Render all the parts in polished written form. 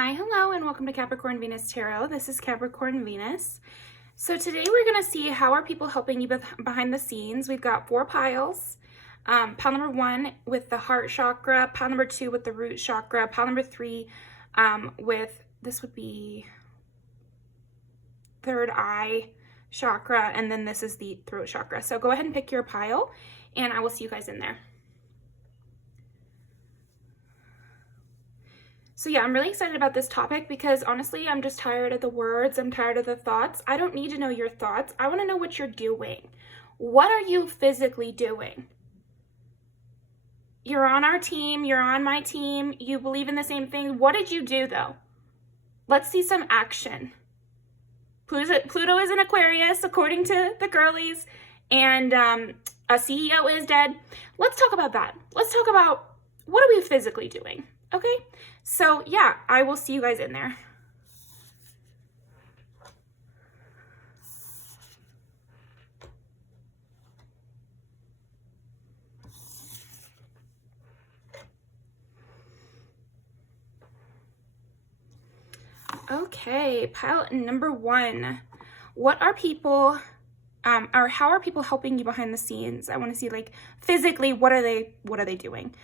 Hi, hello, and welcome to Capricorn Venus Tarot. This is Capricorn Venus. So today we're going to see how are people helping you behind the scenes. We've got 4 piles. Pile number 1 with the heart chakra, pile number 2 with the root chakra, pile number 3 with, this would be third eye chakra, and then this is the throat chakra. So go ahead and pick your pile, and I will see you guys in there. So yeah, I'm really excited about this topic because honestly, I'm just tired of the words. I'm tired of the thoughts. I don't need to know your thoughts. I want to know what you're doing. What are you physically doing? You're on our team. You're on my team. You believe in the same thing. What did you do though? Let's see some action. Pluto is an Aquarius, according to the girlies, and a CEO is dead. Let's talk about that. Let's talk about what are we physically doing? Okay, so yeah, I will see you guys in there. Okay, pile number 1. What are people, or how are people helping you behind the scenes? I want to see, like, physically, what are they doing?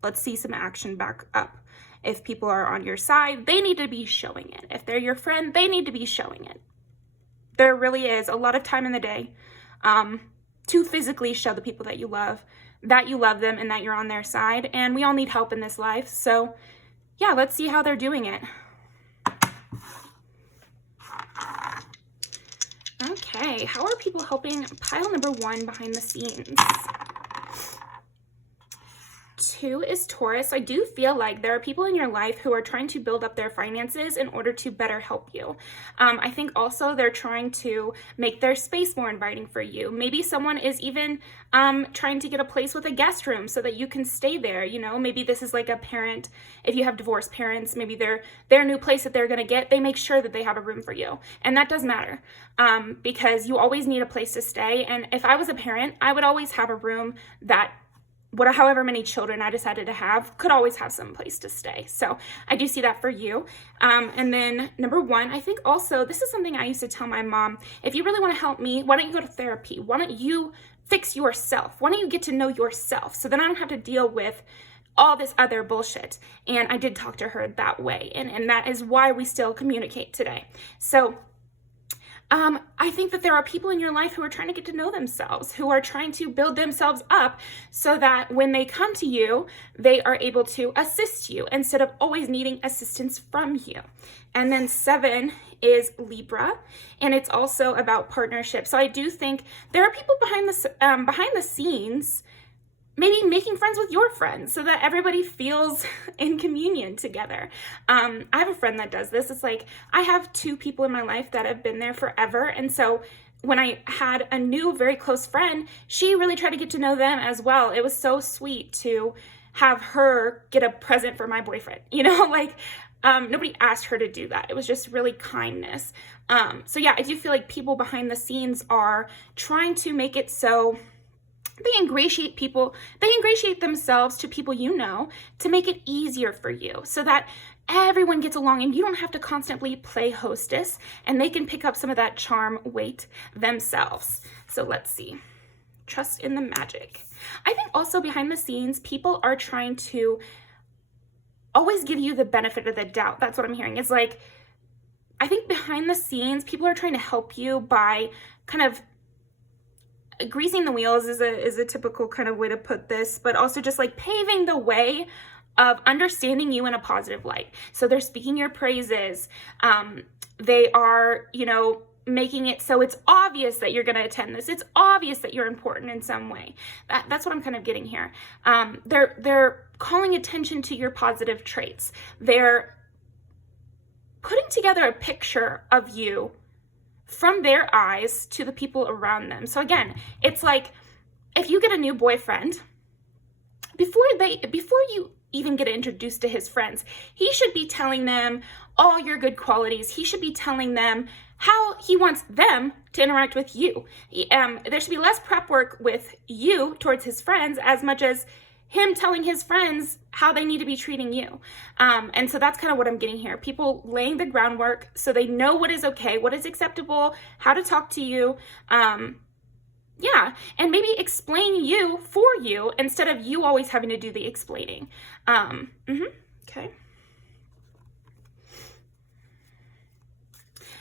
Let's see some action back up. If people are on your side, they need to be showing it. If they're your friend, they need to be showing it. There really is a lot of time in the day to physically show the people that you love them and that you're on their side. And we all need help in this life. So yeah, let's see how they're doing it. Okay, how are people helping pile number 1 behind the scenes? 2 is Taurus. I do feel like there are people in your life who are trying to build up their finances in order to better help you. I think also they're trying to make their space more inviting for you. Maybe someone is even trying to get a place with a guest room so that you can stay there. You know, maybe this is like a parent. If you have divorced parents, maybe their new place that they're going to get, they make sure that they have a room for you. And that does matter because you always need a place to stay. And if I was a parent, I would always have a room that however many children I decided to have could always have some place to stay. So I do see that for you. And then number 1, I think also, this is something I used to tell my mom, if you really want to help me, why don't you go to therapy? Why don't you fix yourself? Why don't you get to know yourself? So then I don't have to deal with all this other bullshit. And I did talk to her that way. And that is why we still communicate today. So I think that there are people in your life who are trying to get to know themselves, who are trying to build themselves up so that when they come to you, they are able to assist you instead of always needing assistance from you. And then 7 is Libra, and it's also about partnership. So I do think there are people behind the scenes maybe making friends with your friends so that everybody feels in communion together. I have a friend that does this. It's like, I have 2 people in my life that have been there forever. And so when I had a new, very close friend, she really tried to get to know them as well. It was so sweet to have her get a present for my boyfriend. You know, like, nobody asked her to do that. It was just really kindness. So yeah, I do feel like people behind the scenes are trying to make it so they ingratiate themselves to people you know to make it easier for you so that everyone gets along and you don't have to constantly play hostess and they can pick up some of that charm weight themselves. So let's see. Trust in the magic. I think also behind the scenes, people are trying to always give you the benefit of the doubt. That's what I'm hearing. It's like, I think behind the scenes, people are trying to help you by kind of greasing the wheels is a typical kind of way to put this, but also just like paving the way of understanding you in a positive light. So they're speaking your praises. They are, you know, making it so it's obvious that you're going to attend this. It's obvious that you're important in some way. That's what I'm kind of getting here. They're calling attention to your positive traits. They're putting together a picture of you from their eyes to the people around them. So again, it's like if you get a new boyfriend, before you even get introduced to his friends, he should be telling them all your good qualities. He should be telling them how he wants them to interact with you. There should be less prep work with you towards his friends as much as him telling his friends how they need to be treating you. And so that's kind of what I'm getting here. People laying the groundwork so they know what is okay, what is acceptable, how to talk to you. Yeah, and maybe explain you for you instead of you always having to do the explaining. Okay.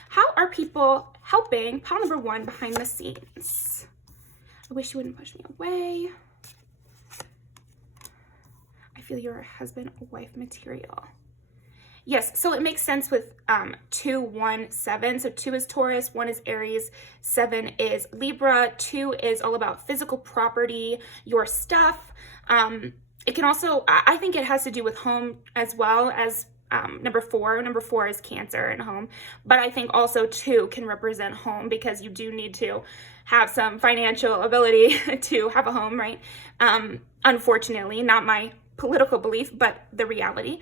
How are people helping? Pile number 1, behind the scenes. I wish you wouldn't push me away. I feel you're a husband or wife material. Yes, so it makes sense with 2, 1, 7. So 2 is Taurus, 1 is Aries, 7 is Libra. 2 is all about physical property, your stuff. It can also, I think it has to do with home as well as number 4. Number 4 is Cancer and home. But I think also 2 can represent home because you do need to have some financial ability to have a home, right? Unfortunately, not my political belief, but the reality.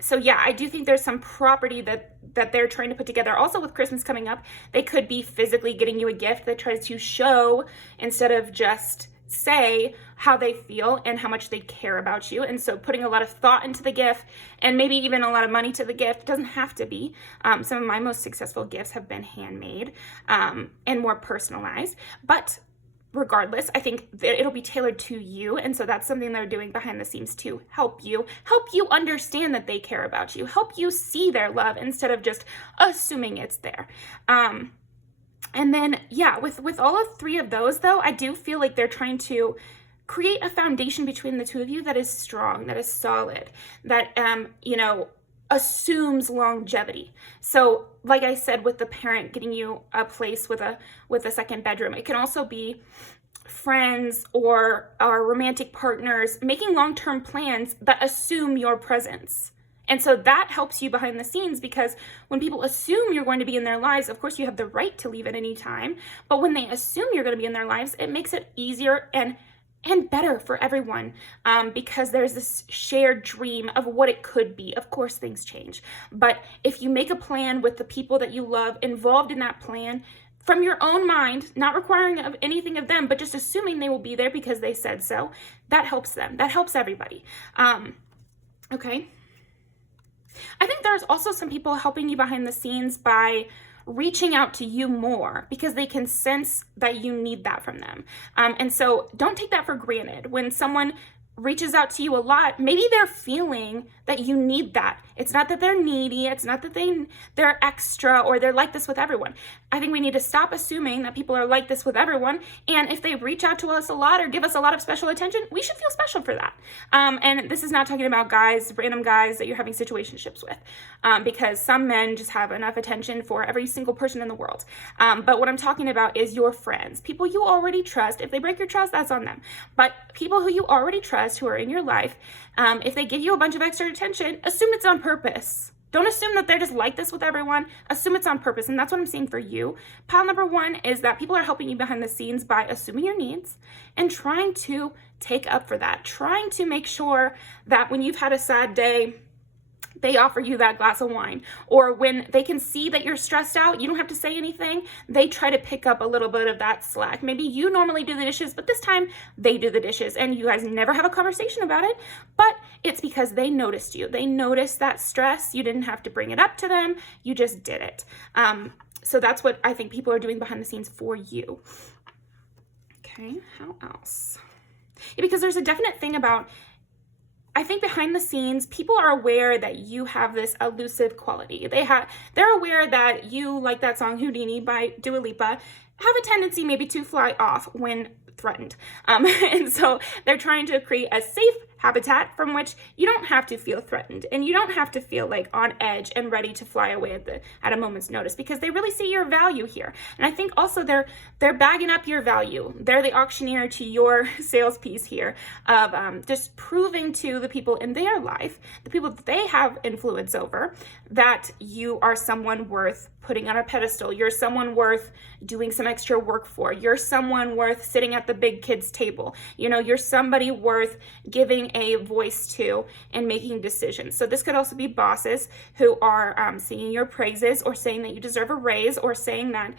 So yeah, I do think there's some property that they're trying to put together. Also with Christmas coming up, they could be physically getting you a gift that tries to show instead of just say how they feel and how much they care about you. And so putting a lot of thought into the gift and maybe even a lot of money to the gift. Doesn't have to be. Some of my most successful gifts have been handmade and more personalized, but regardless, I think that it'll be tailored to you. And so that's something they're doing behind the scenes to help you understand that they care about you, help you see their love instead of just assuming it's there. And then, yeah, with all of 3 of those, though, I do feel like they're trying to create a foundation between the 2 of you that is strong, that is solid, that, assumes longevity. So like I said, with the parent getting you a place with a second bedroom, it can also be friends or romantic partners making long-term plans that assume your presence. And so that helps you behind the scenes, because when people assume you're going to be in their lives, of course you have the right to leave at any time, but when they assume you're going to be in their lives, it makes it easier and better for everyone, because there's this shared dream of what it could be. Of course, things change. But if you make a plan with the people that you love involved in that plan from your own mind, not requiring of anything of them, but just assuming they will be there because they said so, that helps them. That helps everybody. Okay. I think there's also some people helping you behind the scenes by reaching out to you more because they can sense that you need that from them. And so don't take that for granted. When someone reaches out to you a lot, maybe they're feeling that you need that. It's not that they're needy. It's not that they're extra or they're like this with everyone. I think we need to stop assuming that people are like this with everyone. And if they reach out to us a lot or give us a lot of special attention, we should feel special for that. And this is not talking about guys, random guys that you're having situationships with, because some men just have enough attention for every single person in the world. But what I'm talking about is your friends, people you already trust. If they break your trust, that's on them. But people who you already trust, who are in your life, if they give you a bunch of extra attention, assume it's on purpose. Don't assume that they're just like this with everyone. Assume it's on purpose. And that's what I'm seeing for you. Pile number 1 is that people are helping you behind the scenes by assuming your needs and trying to take up for that, trying to make sure that when you've had a sad day, they offer you that glass of wine, or when they can see that you're stressed out, you don't have to say anything, they try to pick up a little bit of that slack. Maybe you normally do the dishes, but this time they do the dishes, and you guys never have a conversation about it, but it's because they noticed you. They noticed that stress. You didn't have to bring it up to them. You just did it. So that's what I think people are doing behind the scenes for you. Okay, how else? Yeah, because there's a definite thing about, I think behind the scenes, people are aware that you have this elusive quality. They're aware that you, like that song Houdini by Dua Lipa, have a tendency maybe to fly off when threatened. And so they're trying to create a safe habitat from which you don't have to feel threatened and you don't have to feel like on edge and ready to fly away at a moment's notice, because they really see your value here. And I think also they're bagging up your value. They're the auctioneer to your sales piece here of just proving to the people in their life, the people that they have influence over, that you are someone worth putting on a pedestal. You're someone worth doing some extra work for. You're someone worth sitting at the big kids table. You know, you're somebody worth giving giving a voice to and making decisions. So this could also be bosses who are singing your praises, or saying that you deserve a raise, or saying that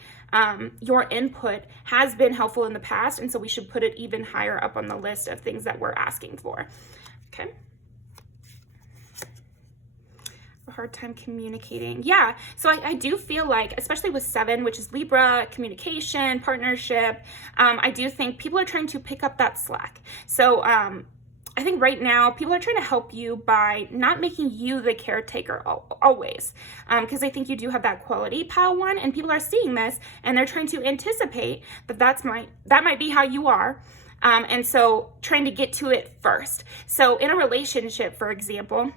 your input has been helpful in the past, and so we should put it even higher up on the list of things that we're asking for. Okay. A hard time communicating. Yeah, so I do feel like, especially with 7, which is Libra, communication, partnership, I do think people are trying to pick up that slack. So I think right now people are trying to help you by not making you the caretaker always, because I think you do have that quality, pile 1, and people are seeing this and they're trying to anticipate that that might be how you are. And so trying to get to it first. So in a relationship, for example,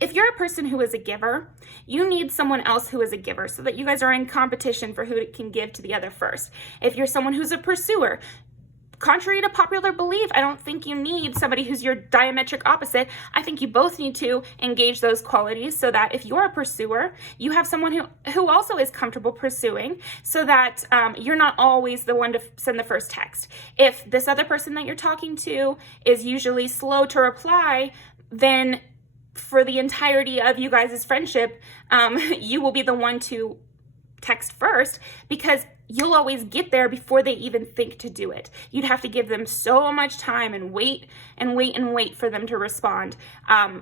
if you're a person who is a giver, you need someone else who is a giver so that you guys are in competition for who can give to the other first. If you're someone who's a pursuer, contrary to popular belief, I don't think you need somebody who's your diametric opposite. I think you both need to engage those qualities so that if you're a pursuer, you have someone who also is comfortable pursuing, so that you're not always the one to send the first text. If this other person that you're talking to is usually slow to reply, then for the entirety of you guys' friendship, you will be the one to text first, because you'll always get there before they even think to do it. You'd have to give them so much time and wait and wait and wait for them to respond.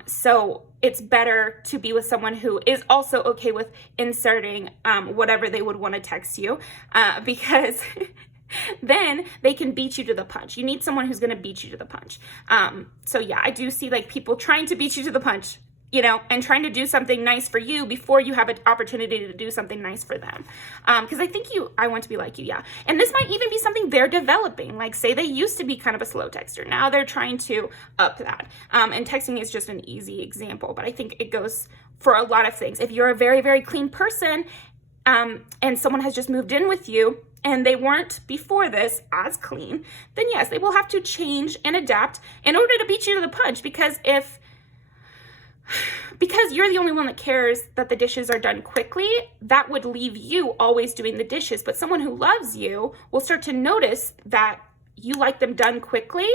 So it's better to be with someone who is also okay with inserting whatever they would want to text you, because then they can beat you to the punch. You need someone who's going to beat you to the punch. So yeah, I do see like people trying to beat you to the punch, you know, and trying to do something nice for you before you have an opportunity to do something nice for them. Because I want to be like you, yeah. And this might even be something they're developing. Like, say they used to be kind of a slow texter. Now they're trying to up that. And texting is just an easy example, but I think it goes for a lot of things. If you're a very, very clean person, and someone has just moved in with you, and they weren't before this as clean, then yes, they will have to change and adapt in order to beat you to the punch. Because you're the only one that cares that the dishes are done quickly, that would leave you always doing the dishes. But someone who loves you will start to notice that you like them done quickly,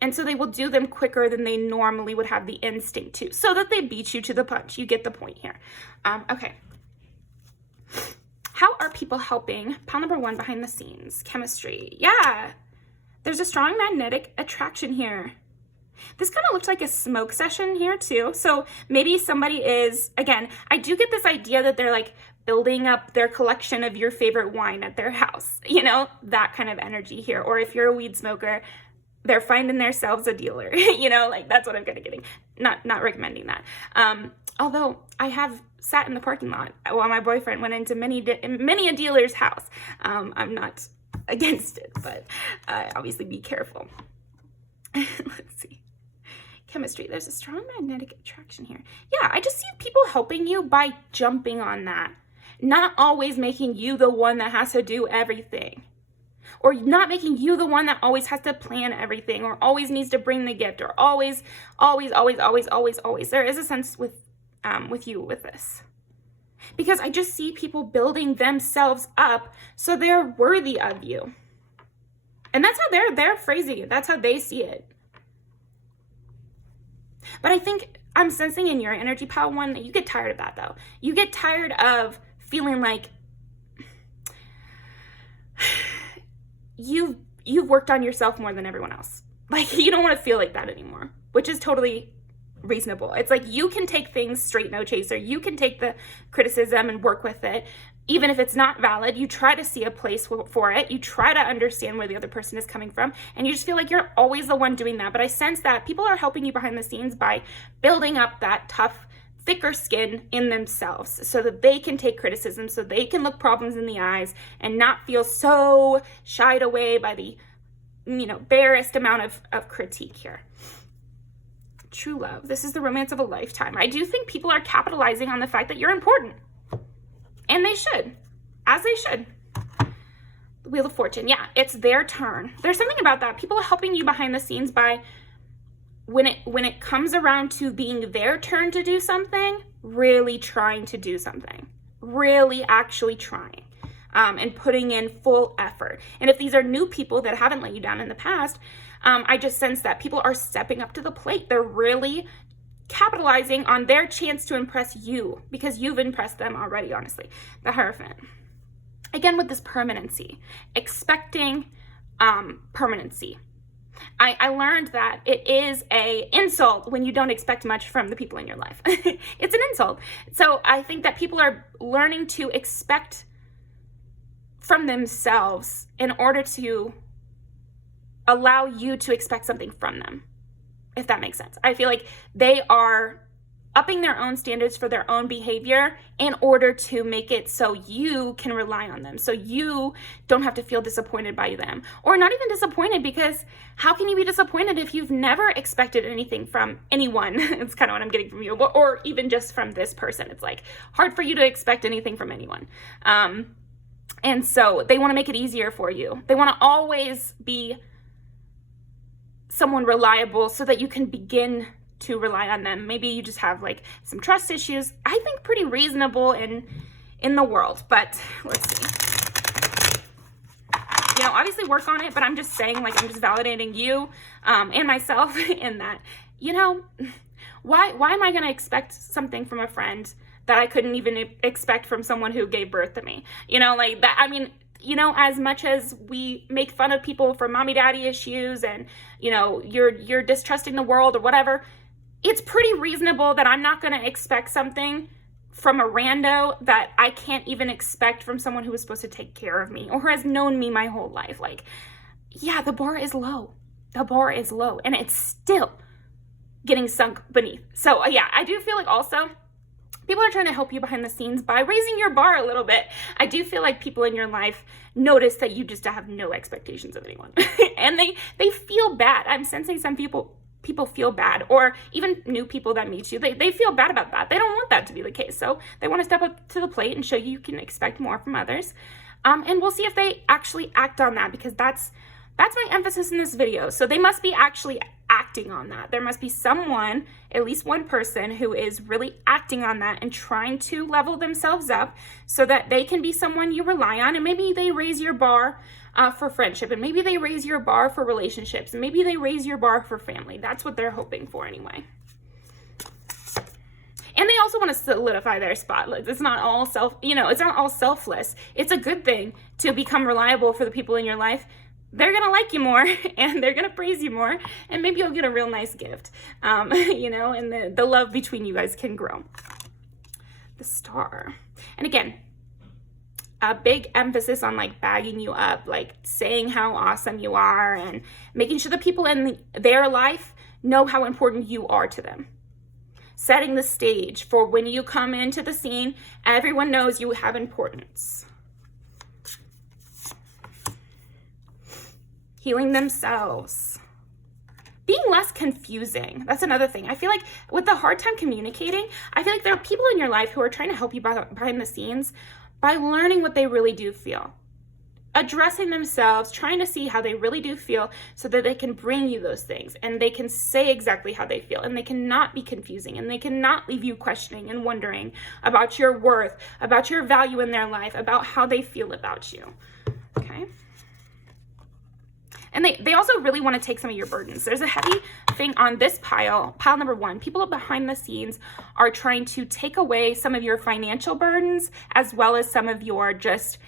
and so they will do them quicker than they normally would have the instinct to, so that they beat you to the punch. You get the point here. Okay. How are people helping? Pile number 1, behind the scenes. Chemistry. Yeah. There's a strong magnetic attraction here. This kind of looks like a smoke session here too. So maybe somebody is, again, I do get this idea that they're like building up their collection of your favorite wine at their house. You know, that kind of energy here. Or if you're a weed smoker, they're finding themselves a dealer. You know, like that's what I'm kind of getting. Not recommending that. Although I have sat in the parking lot while my boyfriend went into many a dealer's house. I'm not against it, but obviously be careful. Let's see. Chemistry. There's a strong magnetic attraction here. Yeah, I just see people helping you by jumping on that. Not always making you the one that has to do everything. Or not making you the one that always has to plan everything, or always needs to bring the gift, or always. There is a sense with you with this. Because I just see people building themselves up so they're worthy of you. And that's how they're phrasing it. That's how they see it. But I think I'm sensing in your energy, pile 1, that you get tired of that though. You get tired of feeling like you've worked on yourself more than everyone else. Like, you don't want to feel like that anymore, which is totally reasonable. It's like you can take things straight, no chaser. You can take the criticism and work with it. Even if it's not valid, you try to see a place for it. You try to understand where the other person is coming from, and you just feel like you're always the one doing that. But I sense that people are helping you behind the scenes by building up that tough, thicker skin in themselves so that they can take criticism, so they can look problems in the eyes and not feel so shied away by the, barest amount of critique here. True love. This is the romance of a lifetime. I do think people are capitalizing on the fact that you're important. And they should. As they should. The Wheel of Fortune. Yeah, it's their turn. There's something about that. People are helping you behind the scenes by, when it comes around to being their turn to do something, really trying to do something. Really actually trying. And putting in full effort. And if these are new people that haven't let you down in the past, I just sense that people are stepping up to the plate. They're really capitalizing on their chance to impress you because you've impressed them already, honestly. The Hierophant. Again, with this permanency, expecting permanency. I learned that it is a insult when you don't expect much from the people in your life. It's an insult. So I think that people are learning to expect from themselves in order to allow you to expect something from them, if that makes sense. I feel like they are upping their own standards for their own behavior in order to make it so you can rely on them, so you don't have to feel disappointed by them, or not even disappointed, because how can you be disappointed if you've never expected anything from anyone? It's kind of what I'm getting from you, or even just from this person. It's like hard for you to expect anything from anyone. And so they want to make it easier for you. They want to always be someone reliable so that you can begin to rely on them. Maybe you just have like some trust issues. I think pretty reasonable in the world, but let's see. You know, obviously work on it, but I'm just saying, like, I'm just validating you and myself in that, you know, why am I going to expect something from a friend that I couldn't even expect from someone who gave birth to me? You know, like that. I mean, you know, as much as we make fun of people for mommy daddy issues and, you know, you're distrusting the world or whatever, it's pretty reasonable that I'm not going to expect something from a rando that I can't even expect from someone who was supposed to take care of me or who has known me my whole life. Like, yeah, the bar is low. The bar is low, and it's still getting sunk beneath. So yeah, I do feel like also people are trying to help you behind the scenes by raising your bar a little bit. I do feel like people in your life notice that you just have no expectations of anyone. And they feel bad. I'm sensing some people feel bad, or even new people that meet you, they feel bad about that. They don't want that to be the case. So they want to step up to the plate and show you can expect more from others. And we'll see if they actually act on that, because that's my emphasis in this video. So they must be actually acting on that. There must be someone, at least one person, who is really acting on that and trying to level themselves up so that they can be someone you rely on. And maybe they raise your bar for friendship, and maybe they raise your bar for relationships, and maybe they raise your bar for family. That's what they're hoping for anyway. And they also want to solidify their spot. Like, it's not all it's not all selfless. It's a good thing to become reliable for the people in your life. They're going to like you more, and they're going to praise you more, and maybe you'll get a real nice gift, you know, and the love between you guys can grow. The Star. And again, a big emphasis on like bagging you up, like saying how awesome you are and making sure the people in their life know how important you are to them. Setting the stage for when you come into the scene, everyone knows you have importance. Healing themselves. Being less confusing. That's another thing. I feel like with the hard time communicating, I feel like there are people in your life who are trying to help you behind the scenes by learning what they really do feel. Addressing themselves, trying to see how they really do feel so that they can bring you those things and they can say exactly how they feel, and they cannot be confusing, and they cannot leave you questioning and wondering about your worth, about your value in their life, about how they feel about you. Okay? And they also really want to take some of your burdens. There's a heavy thing on this pile number 1. People behind the scenes are trying to take away some of your financial burdens, as well as some of your just,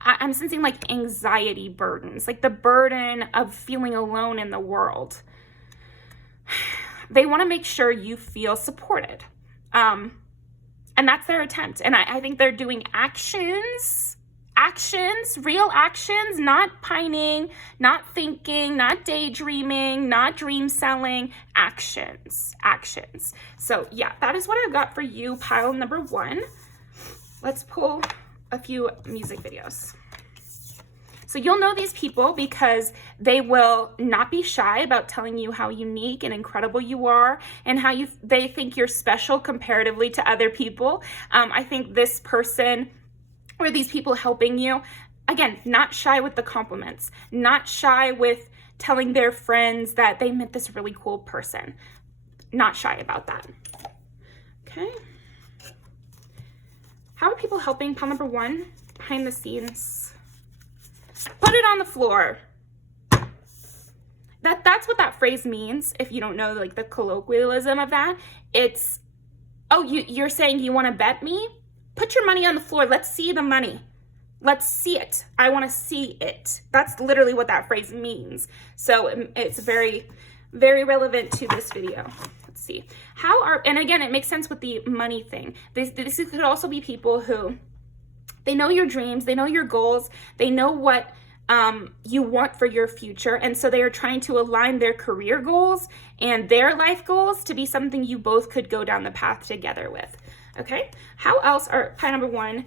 I'm sensing like anxiety burdens, like the burden of feeling alone in the world. They want to make sure you feel supported. And that's their attempt. And I think they're doing real actions, not pining, not thinking, not daydreaming, not dream selling, actions. So yeah, that is what I've got for you, pile number 1. Let's pull a few music videos. So you'll know these people because they will not be shy about telling you how unique and incredible you are, and how they think you're special comparatively to other people. I think this person, or these people helping you, again, not shy with the compliments, not shy with telling their friends that they met this really cool person. Not shy about that. Okay. How are people helping? Pile number 1, behind the scenes. Put it on the floor. that's what that phrase means. If you don't know like the colloquialism of that, it's, oh, you're saying you want to bet me? Put your money on the floor. Let's see the money. Let's see it. I want to see it. That's literally what that phrase means. So it's very, very relevant to this video. Let's see. And again, it makes sense with the money thing. This could also be people who, they know your dreams, they know your goals, they know what you want for your future. And so they are trying to align their career goals and their life goals to be something you both could go down the path together with. Okay. How else are pie number 1?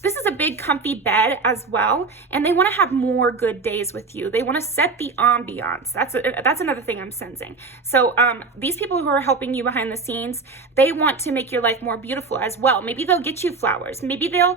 This is a big comfy bed as well, and they want to have more good days with you. They want to set the ambiance. That's another thing I'm sensing. So these people who are helping you behind the scenes, they want to make your life more beautiful as well. Maybe they'll get you flowers. Maybe they'll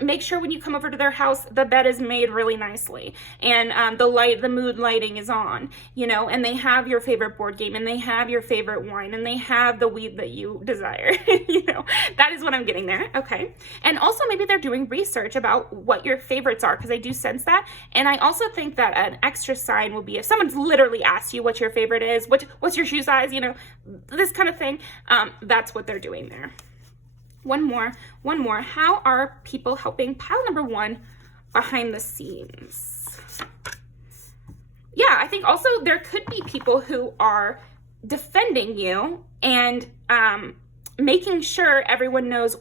make sure when you come over to their house, the bed is made really nicely, and the mood lighting is on, you know, and they have your favorite board game, and they have your favorite wine, and they have the weed that you desire. You know, that is what I'm getting there. Okay. And also maybe they're doing research about what your favorites are, because I do sense that. And I also think that an extra sign will be if someone's literally asked you what your favorite is, what's your shoe size, you know, this kind of thing. That's what they're doing there. One more. How are people helping pile number 1 behind the scenes? Yeah, I think also there could be people who are defending you and making sure everyone knows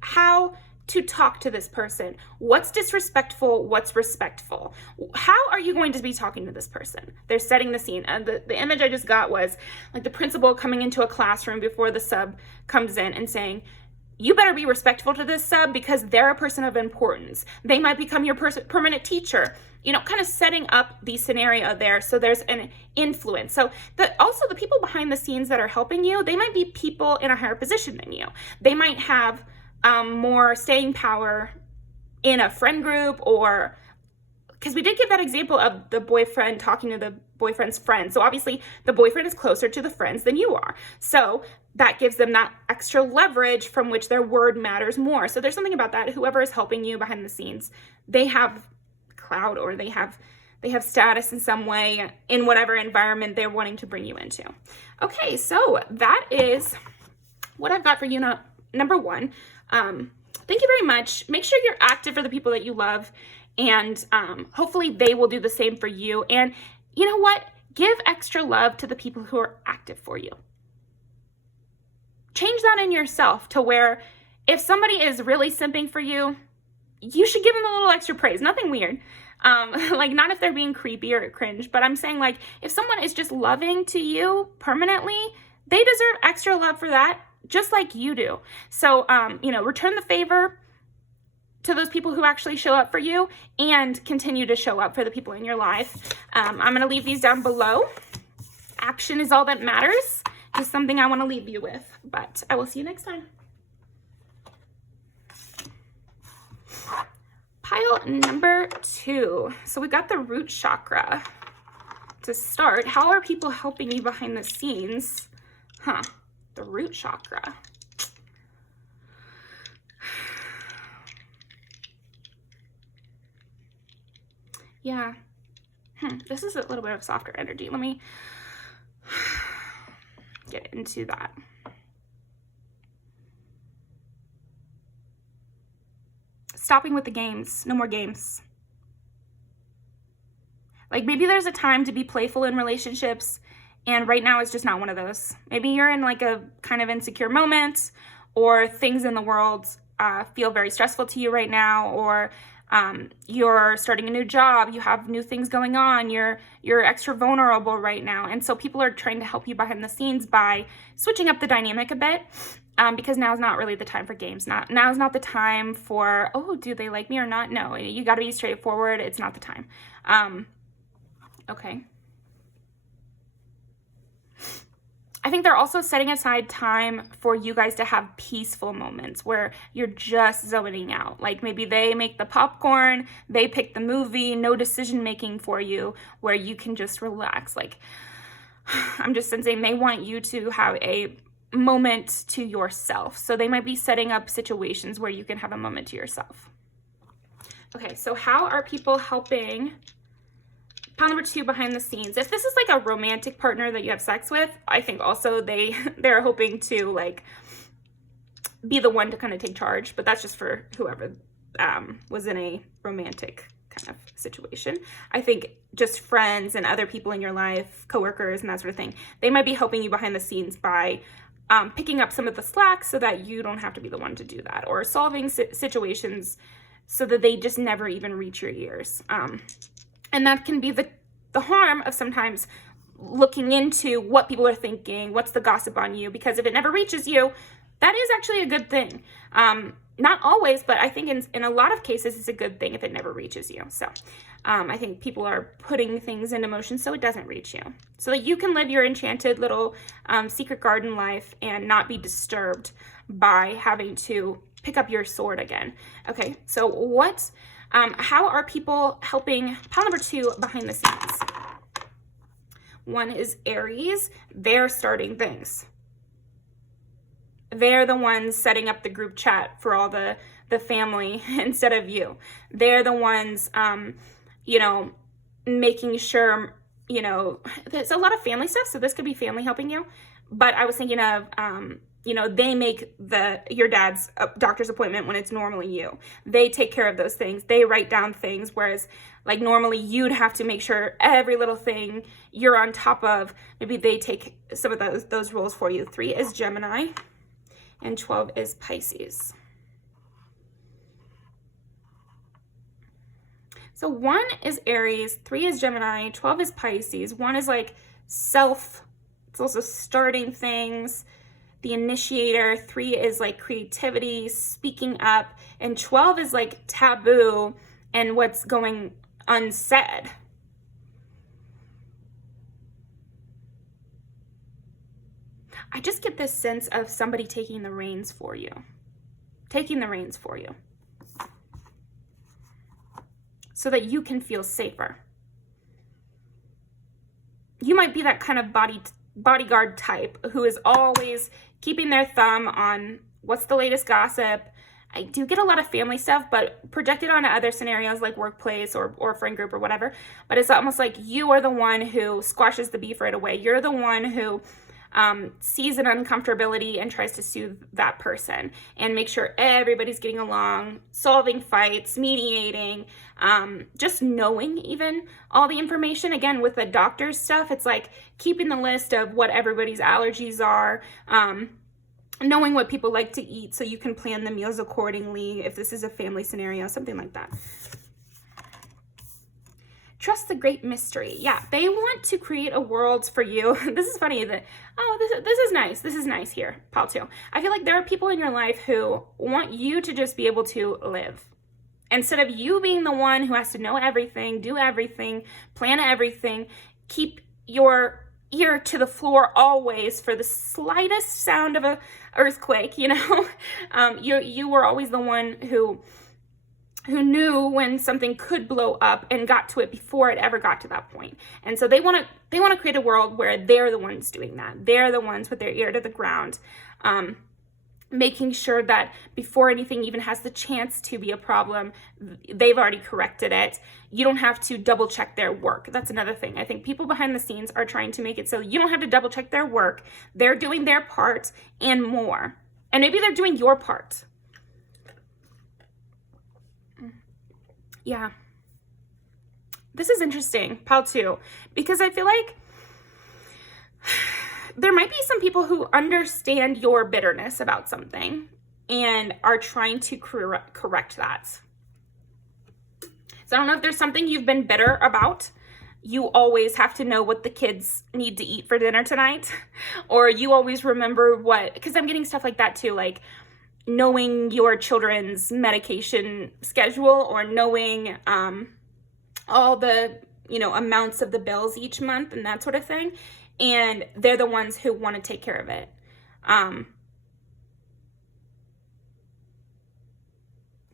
how to talk to this person. What's disrespectful? What's respectful? How are you going to be talking to this person? They're setting the scene. And the image I just got was like the principal coming into a classroom before the sub comes in and saying, you better be respectful to this sub because they're a person of importance. They might become your permanent teacher. You know, kind of setting up the scenario there so there's an influence. So also the people behind the scenes that are helping you, they might be people in a higher position than you. They might have more staying power in a friend group, or because we did give that example of the boyfriend talking to the boyfriend's friend. So obviously the boyfriend is closer to the friends than you are. So that gives them that extra leverage from which their word matters more. So there's something about that. Whoever is helping you behind the scenes, they have clout, or they have status in some way in whatever environment they're wanting to bring you into. Okay, so that is what I've got for you. Number 1. Thank you very much. Make sure you're active for the people that you love, and hopefully they will do the same for you. And you know what? Give extra love to the people who are active for you. Change that in yourself to where if somebody is really simping for you, you should give them a little extra praise. Nothing weird. Like not if they're being creepy or cringe, but I'm saying like if someone is just loving to you permanently, they deserve extra love for that, just like you do. So, you know, return the favor to those people who actually show up for you, and continue to show up for the people in your life. I'm going to leave these down below. Action is all that matters. Just something I want to leave you with, but I will see you next time. Pile number 2. So we got the root chakra to start. How are people helping you behind the scenes? The root chakra. Yeah. This is a little bit of softer energy. Let me get into that. Stopping with the games. No more games. Like maybe there's a time to be playful in relationships, and right now it's just not one of those. Maybe you're in like a kind of insecure moment, or things in the world feel very stressful to you right now, or you're starting a new job, you have new things going on, you're extra vulnerable right now. And so people are trying to help you behind the scenes by switching up the dynamic a bit, because now is not really the time for games. Now is not the time for, oh, do they like me or not? No, you got to be straightforward. It's not the time. Okay. I think they're also setting aside time for you guys to have peaceful moments where you're just zoning out. Like maybe they make the popcorn, they pick the movie, no decision making for you, where you can just relax. Like I'm just sensing they want you to have a moment to yourself. So they might be setting up situations where you can have a moment to yourself. Okay, so how are people helping Pile number 2, behind the scenes. If this is like a romantic partner that you have sex with, I think also they're hoping to like be the one to kind of take charge, but that's just for whoever was in a romantic kind of situation. I think just friends and other people in your life, coworkers and that sort of thing, they might be helping you behind the scenes by picking up some of the slack so that you don't have to be the one to do that, or solving situations so that they just never even reach your ears. And that can be the harm of sometimes looking into what people are thinking, what's the gossip on you, because if it never reaches you, that is actually a good thing. Not always, but I think in a lot of cases, it's a good thing if it never reaches you. So I think people are putting things into motion so it doesn't reach you, so that you can live your enchanted little secret garden life and not be disturbed by having to pick up your sword again. Okay, so how are people helping? Pile number 2, behind the scenes. 1 is Aries. They're starting things. They're the ones setting up the group chat for all the family instead of you. They're the ones, making sure, there's a lot of family stuff. So this could be family helping you. But I was thinking of, they make your dad's doctor's appointment when it's normally you. They take care of those things. They write down things, whereas like normally you'd have to make sure every little thing you're on top of. Maybe they take some of those roles for you. 3 is Gemini. And 12 is Pisces. So 1 is Aries, 3 is Gemini, 12 is Pisces. 1 is like it's also starting things, the initiator. 3 is like creativity, speaking up. And 12 is like taboo and what's going unsaid. I just get this sense of somebody taking the reins for you. So that you can feel safer. You might be that kind of bodyguard type who is always keeping their thumb on what's the latest gossip. I do get a lot of family stuff, but projected onto other scenarios like workplace or friend group or whatever. But it's almost like you are the one who squashes the beef right away. You're the one who sees an uncomfortability and tries to soothe that person and make sure everybody's getting along, solving fights, mediating, just knowing even all the information. Again, with the doctor's stuff, it's like keeping the list of what everybody's allergies are, knowing what people like to eat so you can plan the meals accordingly if this is a family scenario, something like that. Trust the great mystery. Yeah, they want to create a world for you. This is funny that, this is nice. This is nice here, pile 2. I feel like there are people in your life who want you to just be able to live. Instead of you being the one who has to know everything, do everything, plan everything, keep your ear to the floor always for the slightest sound of a earthquake, you were always the one who knew when something could blow up and got to it before it ever got to that point. And so they want to create a world where they're the ones doing that. They're the ones with their ear to the ground, making sure that before anything even has the chance to be a problem, they've already corrected it. You don't have to double check their work. That's another thing. I think people behind the scenes are trying to make it so you don't have to double check their work. They're doing their part and more. And maybe they're doing your part. Yeah. This is interesting, pile 2, because I feel like there might be some people who understand your bitterness about something and are trying to correct that. So I don't know if there's something you've been bitter about. You always have to know what the kids need to eat for dinner tonight, or you always remember because I'm getting stuff like that too, like knowing your children's medication schedule, or knowing all the amounts of the bills each month and that sort of thing, and they're the ones who want to take care of it.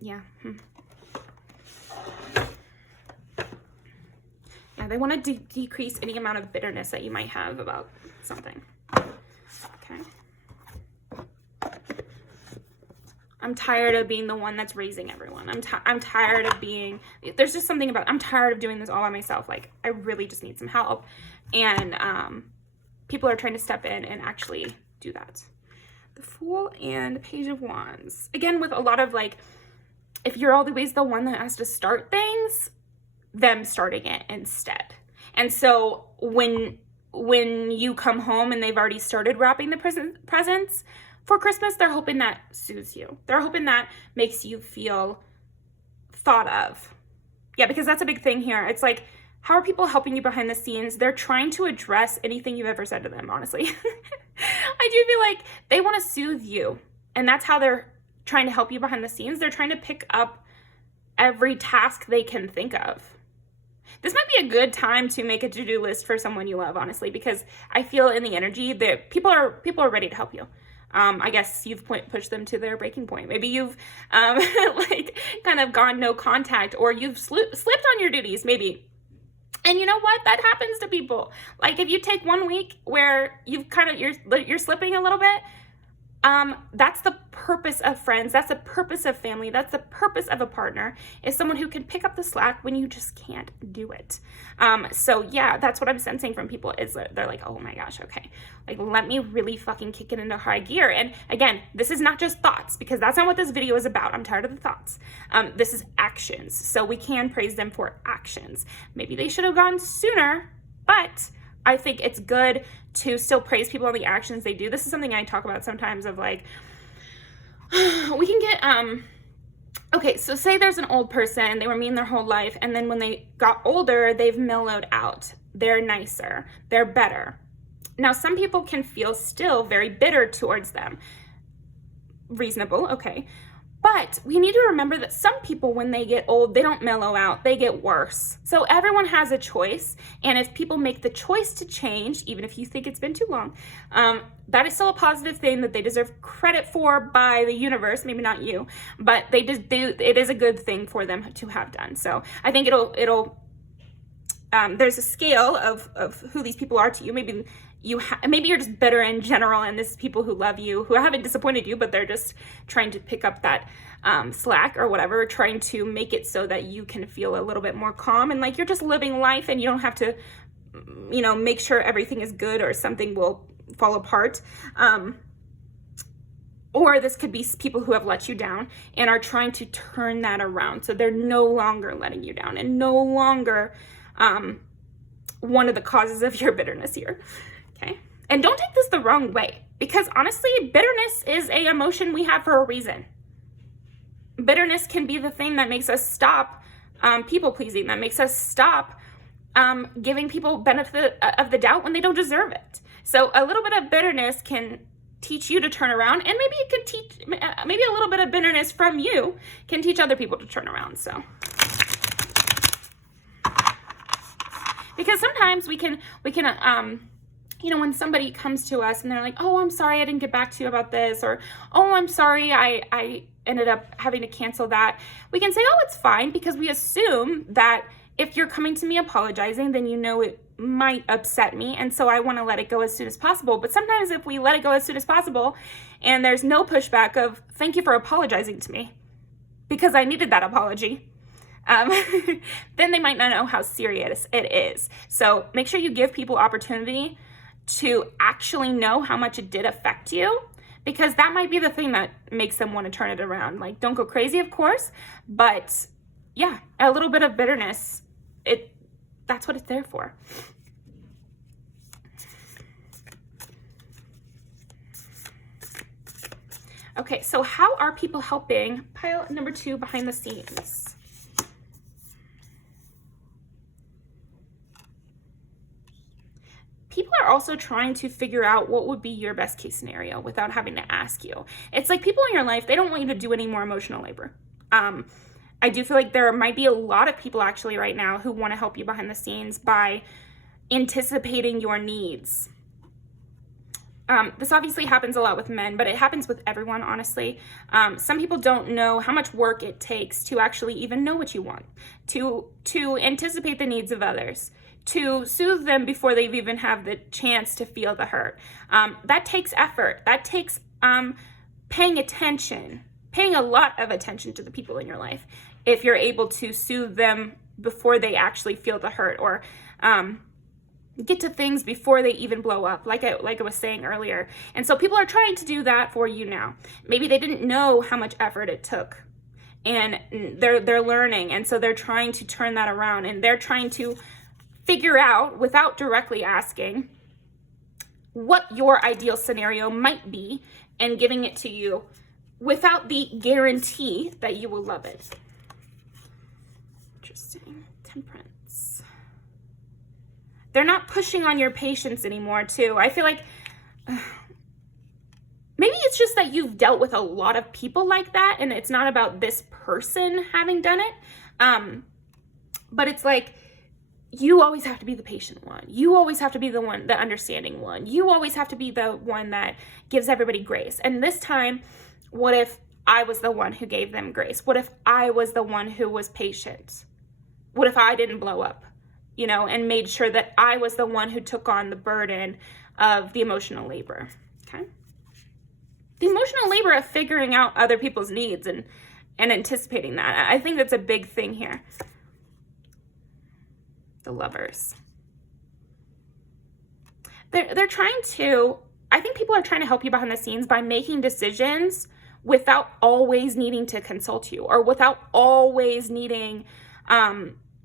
Yeah, they want to decrease any amount of bitterness that you might have about something. Okay. I'm tired of being the one that's raising everyone. I'm tired of being, there's just something about, I'm tired of doing this all by myself. Like, I really just need some help. And people are trying to step in and actually do that. The Fool and Page of Wands. Again, with a lot of like, if you're always the one that has to start things, them starting it instead. And so when you come home and they've already started wrapping the presents for Christmas, they're hoping that soothes you. They're hoping that makes you feel thought of. Yeah, because that's a big thing here. It's like, how are people helping you behind the scenes? They're trying to address anything you've ever said to them, honestly. I do feel like they want to soothe you. And that's how they're trying to help you behind the scenes. They're trying to pick up every task they can think of. This might be a good time to make a to-do list for someone you love, honestly, because I feel in the energy that people are ready to help you. I guess you've pushed them to their breaking point. Maybe you've like kind of gone no contact, or you've slipped on your duties, maybe. And you know what? That happens to people. Like, if you take 1 week where you've kind of, you're slipping a little bit, that's the purpose of friends. That's the purpose of family. That's the purpose of a partner, is someone who can pick up the slack when you just can't do it. So yeah, that's what I'm sensing from people, is that they're like, oh my gosh, okay, like, let me really fucking kick it into high gear. And again, this is not just thoughts, because that's not what this video is about. I'm tired of the thoughts. This is actions. So we can praise them for actions. Maybe they should have gone sooner, but I think it's good to still praise people on the actions they do. This is something I talk about sometimes, of like, we can get, okay, so say there's an old person, they were mean their whole life, and then when they got older, they've mellowed out. They're nicer, they're better. Now, some people can feel still very bitter towards them. Reasonable, okay. But we need to remember that some people, when they get old, they don't mellow out, they get worse. So everyone has a choice. And if people make the choice to change, even if you think it's been too long, that is still a positive thing that they deserve credit for by the universe. Maybe not you, but it is a good thing for them to have done. So I think there's a scale of who these people are to you. Maybe you're just bitter in general, and this is people who love you, who haven't disappointed you, but they're just trying to pick up that slack or whatever, trying to make it so that you can feel a little bit more calm, and like you're just living life and you don't have to, make sure everything is good or something will fall apart. Or this could be people who have let you down and are trying to turn that around. So they're no longer letting you down and no longer one of the causes of your bitterness here. Okay. And don't take this the wrong way, because honestly, bitterness is an emotion we have for a reason. Bitterness can be the thing that makes us stop people pleasing, that makes us stop giving people benefit of the doubt when they don't deserve it. So a little bit of bitterness can teach you to turn around, and maybe it can teach, maybe a little bit of bitterness from you can teach other people to turn around. So, because sometimes we can when somebody comes to us and they're like, oh, I'm sorry I didn't get back to you about this, or, oh, I'm sorry I ended up having to cancel that. We can say, oh, it's fine, because we assume that if you're coming to me apologizing, then it might upset me, and so I want to let it go as soon as possible. But sometimes if we let it go as soon as possible and there's no pushback of, thank you for apologizing to me, because I needed that apology, then they might not know how serious it is. So make sure you give people opportunity to actually know how much it did affect you, because that might be the thing that makes them want to turn it around. Like, don't go crazy, of course, but yeah, a little bit of bitterness, that's what it's there for. Okay, so how are people helping? Pile number 2, behind the scenes. People are also trying to figure out what would be your best case scenario without having to ask you. It's like people in your life, they don't want you to do any more emotional labor. I do feel like there might be a lot of people actually right now who want to help you behind the scenes by anticipating your needs. This obviously happens a lot with men, but it happens with everyone, honestly. Some people don't know how much work it takes to actually even know what you want, to anticipate the needs of others, to soothe them before they've even have the chance to feel the hurt. That takes effort. That takes paying attention. paying a lot of attention to the people in your life if you're able to soothe them before they actually feel the hurt, or get to things before they even blow up, like I was saying earlier. And so people are trying to do that for you now. Maybe they didn't know how much effort it took, and they're learning, and so they're trying to turn that around, and they're trying to figure out, without directly asking, what your ideal scenario might be, and giving it to you without the guarantee that you will love it. Interesting. Temperance. They're not pushing on your patience anymore, too. I feel like maybe it's just that you've dealt with a lot of people like that, and it's not about this person having done it. But it's like, you always have to be the patient one. You always have to be the one, the understanding one. You always have to be the one that gives everybody grace. And this time, what if I was the one who gave them grace? What if I was the one who was patient? What if I didn't blow up, and made sure that I was the one who took on the burden of the emotional labor, okay? The emotional labor of figuring out other people's needs and anticipating that. I think that's a big thing here. The Lovers. They're trying to, I think people are trying to help you behind the scenes by making decisions without always needing to consult you, or without always needing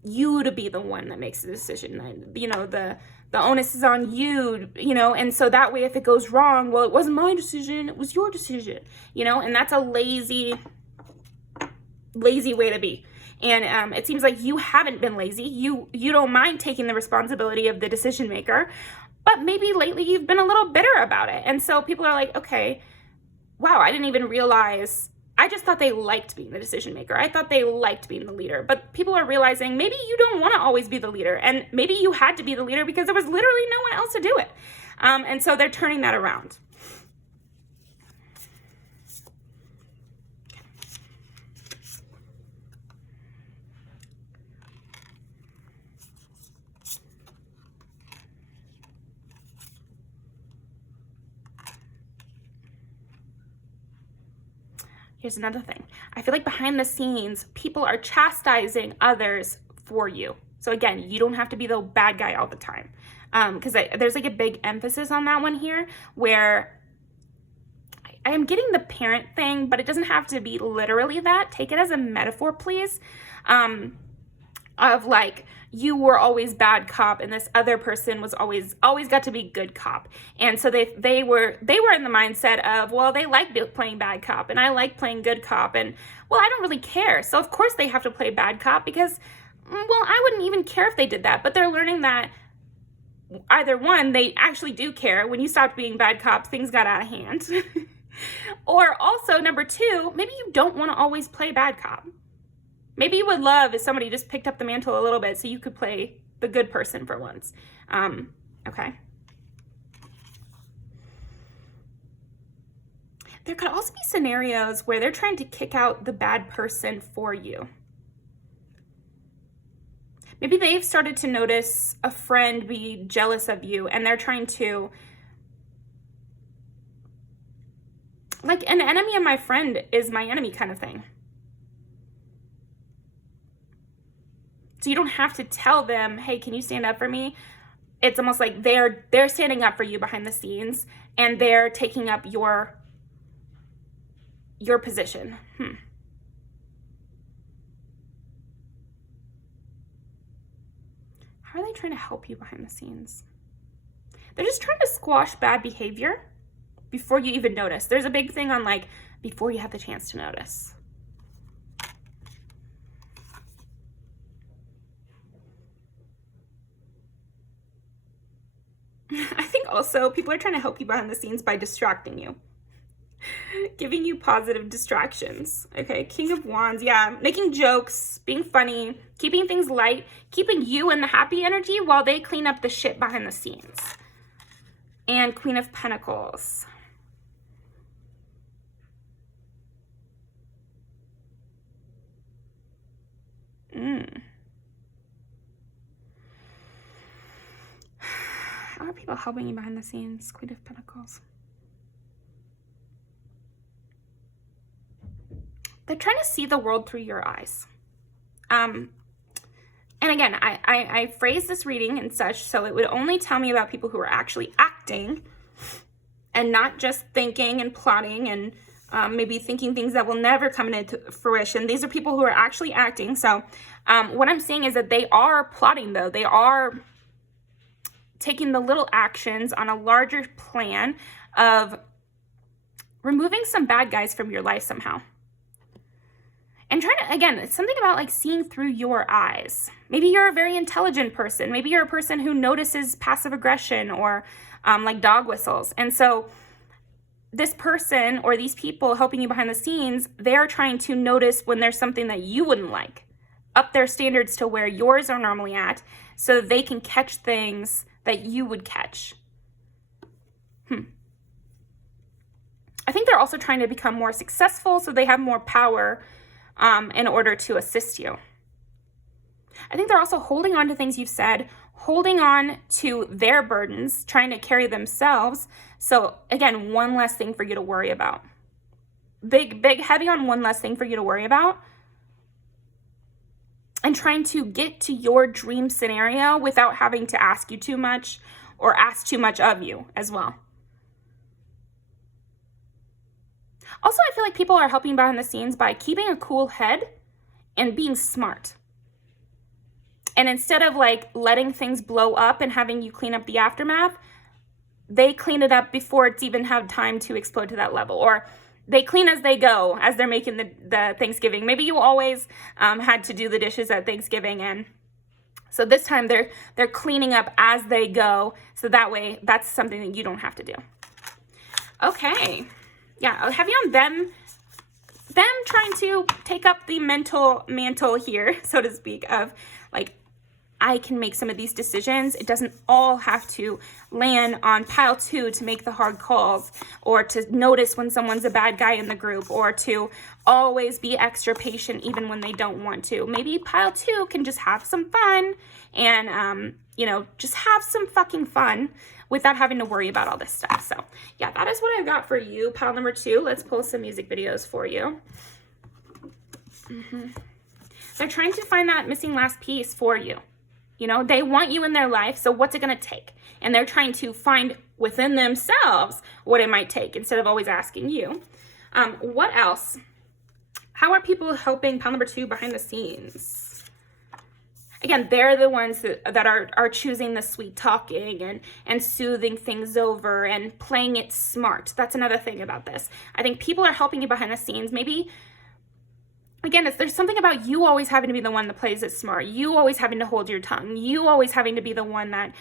you to be the one that makes the decision. The onus is on you, and so that way if it goes wrong, well, it wasn't my decision, it was your decision, and that's a lazy way to be. And it seems like you haven't been lazy. You don't mind taking the responsibility of the decision maker, but maybe lately you've been a little bitter about it. And so people are like, okay, wow, I didn't even realize, I just thought they liked being the decision maker. I thought they liked being the leader. But people are realizing maybe you don't want to always be the leader, and maybe you had to be the leader because there was literally no one else to do it. And so they're turning that around. Here's another thing. I feel like behind the scenes, people are chastising others for you. So again, you don't have to be the bad guy all the time. Because there's like a big emphasis on that one here, where I am getting the parent thing, but it doesn't have to be literally that. Take it as a metaphor, please. Of like, you were always bad cop, and this other person was always got to be good cop. And so they were in the mindset of, well, they like playing bad cop, and I like playing good cop, and well, I don't really care. So of course they have to play bad cop because, well, I wouldn't even care if they did that. But they're learning that either one, they actually do care. When you stopped being bad cop, things got out of hand. Or also, number two, maybe you don't want to always play bad cop. Maybe you would love if somebody just picked up the mantle a little bit so you could play the good person for once. Okay. There could also be scenarios where they're trying to kick out the bad person for you. Maybe they've started to notice a friend be jealous of you, and they're trying to, like, an enemy of my friend is my enemy kind of thing. So you don't have to tell them, hey, can you stand up for me? It's almost like they're standing up for you behind the scenes, and they're taking up your position. How are they trying to help you behind the scenes? They're just trying to squash bad behavior before you even notice. There's a big thing on like, before you have the chance to notice. I think also people are trying to help you behind the scenes by distracting you. Giving you positive distractions. Okay, King of Wands, yeah. Making jokes, being funny, keeping things light, keeping you in the happy energy while they clean up the shit behind the scenes. And Queen of Pentacles. How are people helping you behind the scenes? Queen of Pentacles. they're trying to see the world through your eyes. And again, I phrased this reading and such so it would only tell me about people who are actually acting and not just thinking and plotting and maybe thinking things that will never come into fruition. These are people who are actually acting. So what I'm saying is that they are plotting, though. They are taking the little actions on a larger plan of removing some bad guys from your life somehow. And trying to, again, it's something about like seeing through your eyes. Maybe you're a very intelligent person. Maybe you're a person who notices passive aggression or like dog whistles. And so this person or these people helping you behind the scenes, they're trying to notice when there's something that you wouldn't like, up their standards to where yours are normally at, so that they can catch things that you would catch. I think they're also trying to become more successful so they have more power in order to assist you. I think they're also holding on to things you've said, holding on to their burdens, trying to carry themselves. So again, one less thing for you to worry about. Big, heavy on one less thing for you to worry about. And trying to get to your dream scenario without having to ask you too much or ask too much of you as well. Also, I feel like people are helping behind the scenes by keeping a cool head and being smart. And instead of like letting things blow up and having you clean up the aftermath, they clean it up before it's even had time to explode to that level. Or they clean as they go, as they're making the Thanksgiving. Maybe you always had to do the dishes at Thanksgiving, and so this time they're cleaning up as they go, so that way that's something that you don't have to do. Okay. Yeah, I'll have you on them trying to take up the mental mantle here, so to speak, of like, I can make some of these decisions. It doesn't all have to land on pile 2 to make the hard calls, or to notice when someone's a bad guy in the group, or to always be extra patient even when they don't want to. Maybe pile 2 can just have some fun and, just have some fucking fun without having to worry about all this stuff. So yeah, that is what I've got for you, pile number 2. Let's pull some music videos for you. They're trying to find that missing last piece for you. They want you in their life, so what's it going to take? And they're trying to find within themselves what it might take instead of always asking you. What else? How are people helping pile number 2 behind the scenes? Again, they're the ones that are choosing the sweet talking and soothing things over and playing it smart. That's another thing about this. I think people are helping you behind the scenes. Maybe, again, there's something about you always having to be the one that plays it smart. You always having to hold your tongue. You always having to be the one that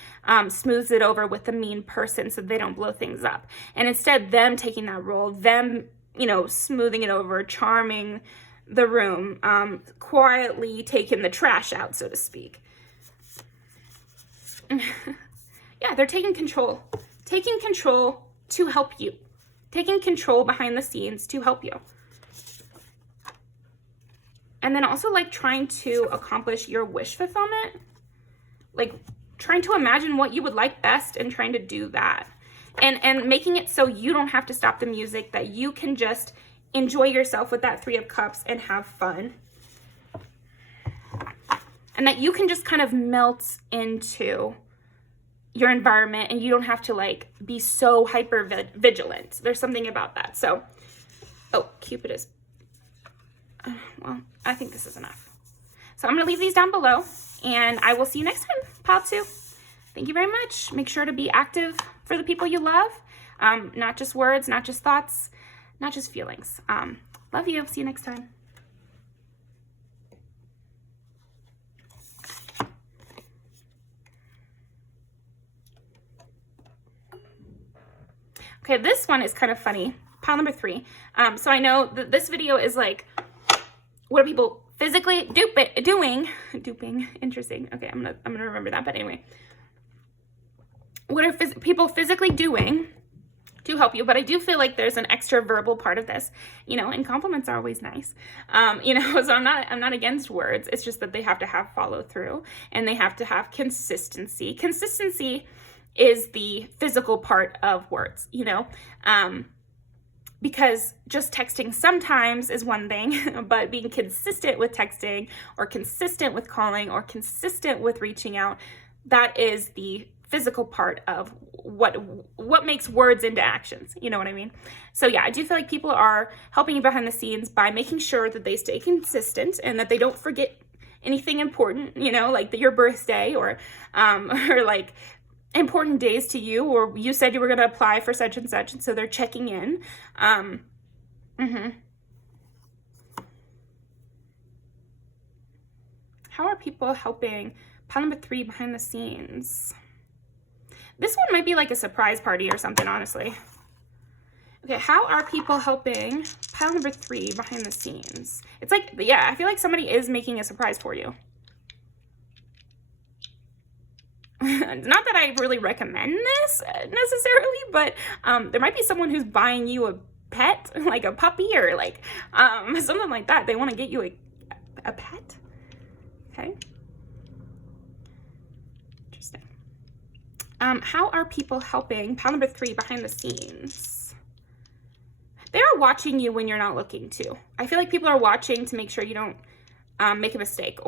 smooths it over with the mean person so they don't blow things up. And instead, them taking that role, them, smoothing it over, charming the room, quietly taking the trash out, so to speak. Yeah, they're taking control to help you. Taking control behind the scenes to help you. And then also like trying to accomplish your wish fulfillment, like trying to imagine what you would like best and trying to do that, and making it so you don't have to stop the music, that you can just enjoy yourself with that 3 of Cups and have fun, and that you can just kind of melt into your environment and you don't have to like be so hyper vigilant. There's something about that. So, oh, Cupid is well, I think this is enough. So I'm going to leave these down below, and I will see you next time, pile 2. Thank you very much. Make sure to be active for the people you love. Not just words, not just thoughts, not just feelings. Love you. See you next time. Okay, this one is kind of funny. Pile number 3. So I know that this video is like, what are people physically doing? Duping. Interesting. Okay, I'm gonna remember that. But anyway, what are people physically doing to help you? But I do feel like there's an extra verbal part of this, and compliments are always nice. So I'm not against words. It's just that they have to have follow through and they have to have consistency. Consistency is the physical part of words, because just texting sometimes is one thing, but being consistent with texting or consistent with calling or consistent with reaching out, that is the physical part of what makes words into actions. You know what I mean? So yeah, I do feel like people are helping you behind the scenes by making sure that they stay consistent and that they don't forget anything important, you know, like your birthday or like important days to you, or you said you were going to apply for such and such, and so they're checking in. How are people helping? Pile number 3, behind the scenes. This one might be like a surprise party or something, honestly. Okay, how are people helping? Pile number 3, behind the scenes. It's like, yeah, I feel like somebody is making a surprise for you. Not that I really recommend this necessarily, but there might be someone who's buying you a pet, like a puppy or like something like that. They want to get you a pet. Okay. Interesting. How are people helping? Pile number 3, behind the scenes. They are watching you when you're not looking too. I feel like people are watching to make sure you don't make a mistake,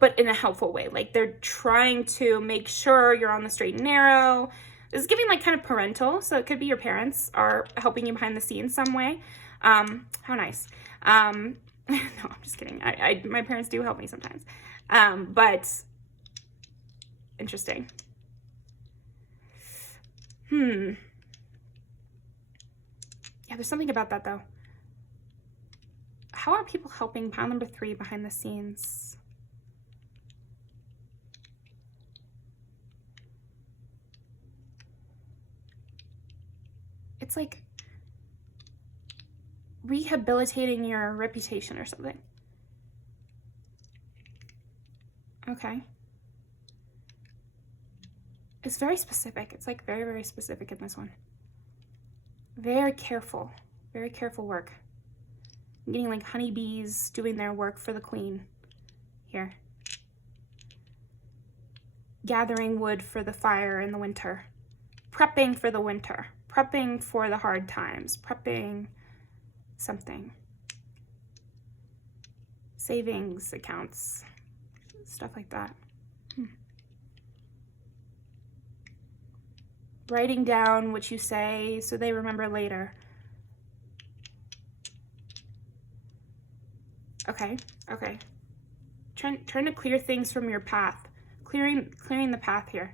but in a helpful way. Like they're trying to make sure you're on the straight and narrow. This is giving like kind of parental, so it could be your parents are helping you behind the scenes some way. How nice. No, I'm just kidding. My parents do help me sometimes. But interesting. Yeah, there's something about that though. How are people helping? Pile number 3, behind the scenes. It's like rehabilitating your reputation or something. Okay. It's very specific. It's like very, very specific in this one. Very careful work. I'm getting like honeybees doing their work for the queen here. Gathering wood for the fire in the winter. Prepping for the winter. Prepping for the hard times. Prepping something. Savings accounts. Stuff like that. Writing down what you say so they remember later. Okay. Trying to clear things from your path. Clearing the path here.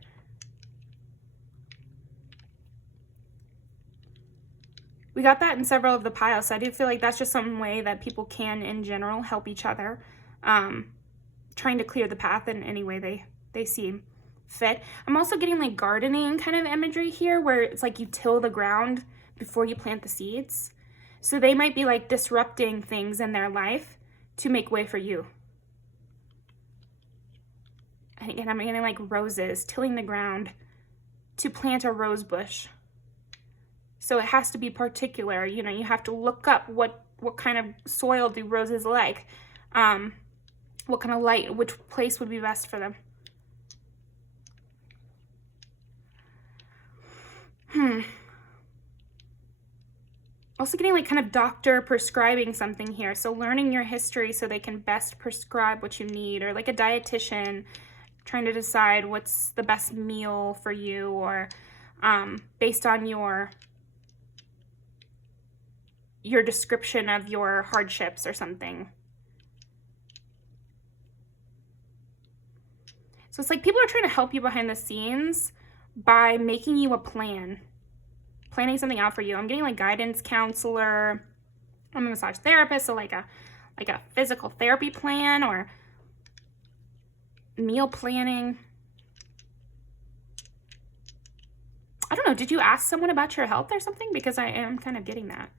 We got that in several of the piles, so I do feel like that's just some way that people can, in general, help each other. Trying to clear the path in any way they see fit. I'm also getting like gardening kind of imagery here, where it's like you till the ground before you plant the seeds. So they might be like disrupting things in their life to make way for you. And again, I'm getting like roses, tilling the ground to plant a rose bush. So it has to be particular, you know, you have to look up what kind of soil do roses like, what kind of light, which place would be best for them. Also getting like kind of doctor prescribing something here. So learning your history so they can best prescribe what you need, or like a dietitian trying to decide what's the best meal for you, or based on your description of your hardships or something. So it's like people are trying to help you behind the scenes by making you a plan, planning something out for you. I'm getting like guidance counselor. I'm a massage therapist, so like a physical therapy plan or meal planning. I don't know. Did you ask someone about your health or something? Because I am kind of getting that.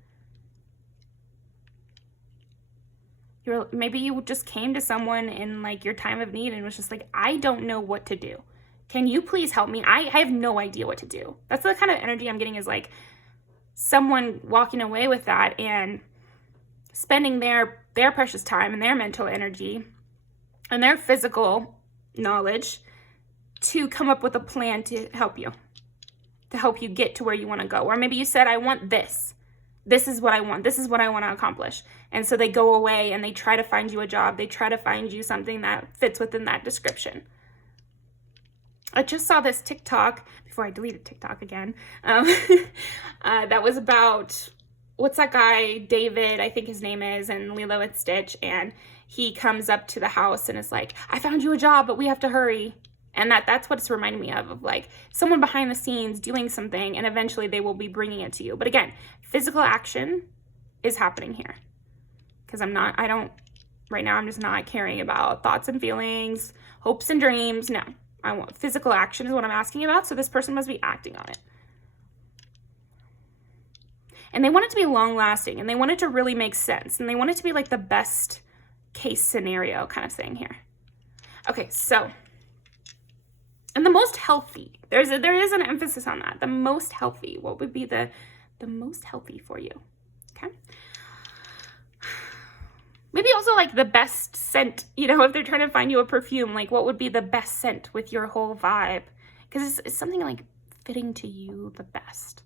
Maybe you just came to someone in like your time of need and was just like, I don't know what to do. Can you please help me? I have no idea what to do. That's the kind of energy I'm getting, is like someone walking away with that and spending their precious time and their mental energy and their physical knowledge to come up with a plan to help you get to where you want to go. Or maybe you said, I want this. this is what I want. This is what I want to accomplish. And so they go away and they try to find you a job. They try to find you something that fits within that description. I just saw this TikTok before I deleted TikTok again. That was about, what's that guy, David, I think his name is, and Lilo and Stitch. And he comes up to the house and is like, I found you a job, but we have to hurry. And that's what it's reminding me of like someone behind the scenes doing something, and eventually they will be bringing it to you. But again, physical action is happening here. Because right now I'm just not caring about thoughts and feelings, hopes and dreams. No, I want physical action is what I'm asking about. So this person must be acting on it. And they want it to be long lasting, and they want it to really make sense. And they want it to be like the best case scenario kind of thing here. Okay, so, and the most healthy, there is an emphasis on that. The most healthy, what would be the most healthy for you? Okay. Maybe also like the best scent, if they're trying to find you a perfume, like what would be the best scent with your whole vibe? Because it's something like fitting to you the best.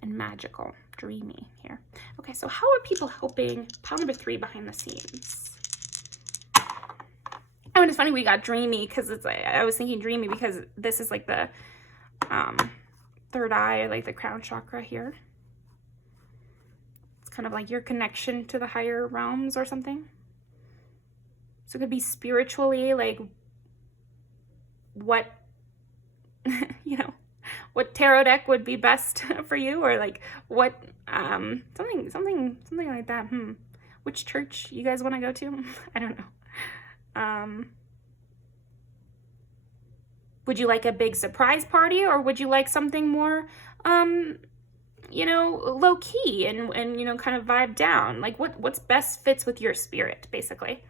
And magical, dreamy here. Okay, so how are people helping pile number 3 behind the scenes? Oh, and it's funny we got dreamy because it's like, I was thinking dreamy because this is like the third eye, like the crown chakra here. It's kind of like your connection to the higher realms or something. So it could be spiritually, like what, what tarot deck would be best for you, or like what, something like that. Which church you guys want to go to? I don't know. Would you like a big surprise party, or would you like something more, low key and kind of vibe down? Like what's best fits with your spirit, basically.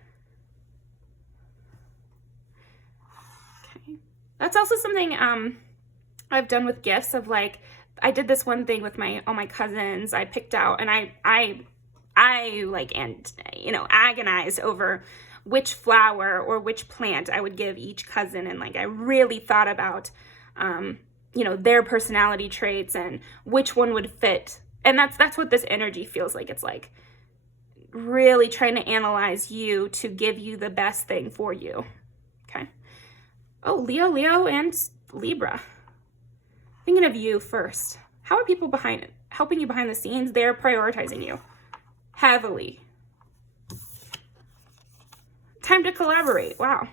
Okay. That's also something, I've done with gifts of like, I did this one thing with all my cousins. I picked out, and I like, and, agonized over which flower or which plant I would give each cousin. And like, I really thought about, their personality traits and which one would fit. And that's what this energy feels like. It's like really trying to analyze you to give you the best thing for you. Okay. Oh, Leo, and Libra. Thinking of you first. How are people helping you behind the scenes? They're prioritizing you heavily. Time to collaborate. Wow.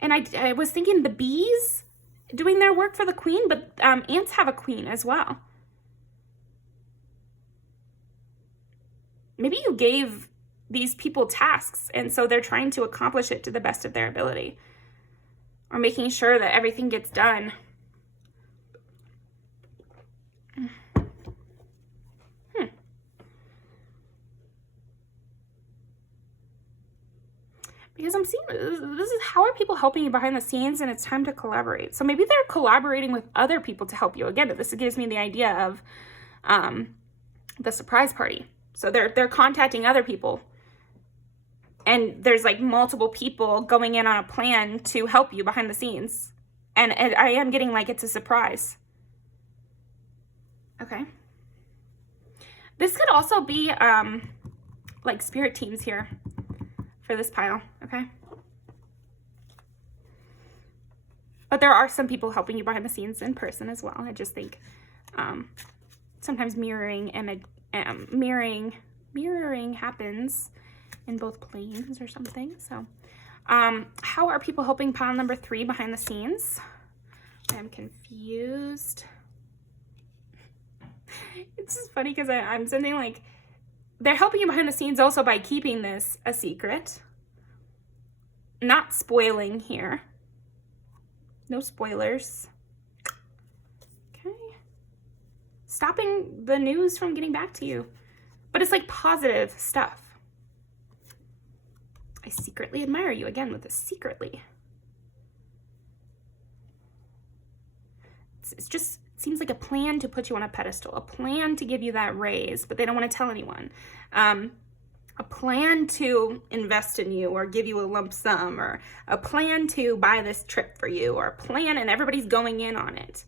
And I was thinking the bees doing their work for the queen, but ants have a queen as well. Maybe you gave these people tasks, and so they're trying to accomplish it to the best of their ability, or making sure that everything gets done. Because I'm seeing this is how are people helping you behind the scenes, and it's time to collaborate. So maybe they're collaborating with other people to help you. Again, this gives me the idea of the surprise party. So they're contacting other people, and there's like multiple people going in on a plan to help you behind the scenes. And I am getting like it's a surprise. Okay. This could also be like spirit teams here for this pile, okay? But there are some people helping you behind the scenes in person as well. I just think sometimes mirroring happens in both planes or something. So how are people helping pile number 3 behind the scenes? I'm confused. It's just funny because I'm sending like, they're helping you behind the scenes also by keeping this a secret. Not spoiling here. No spoilers. Okay. Stopping the news from getting back to you. But it's like positive stuff. I secretly admire you. Again, with the secretly. It's just seems like a plan to put you on a pedestal, a plan to give you that raise, but they don't want to tell anyone. A plan to invest in you or give you a lump sum, or a plan to buy this trip for you, or a plan, and everybody's going in on it.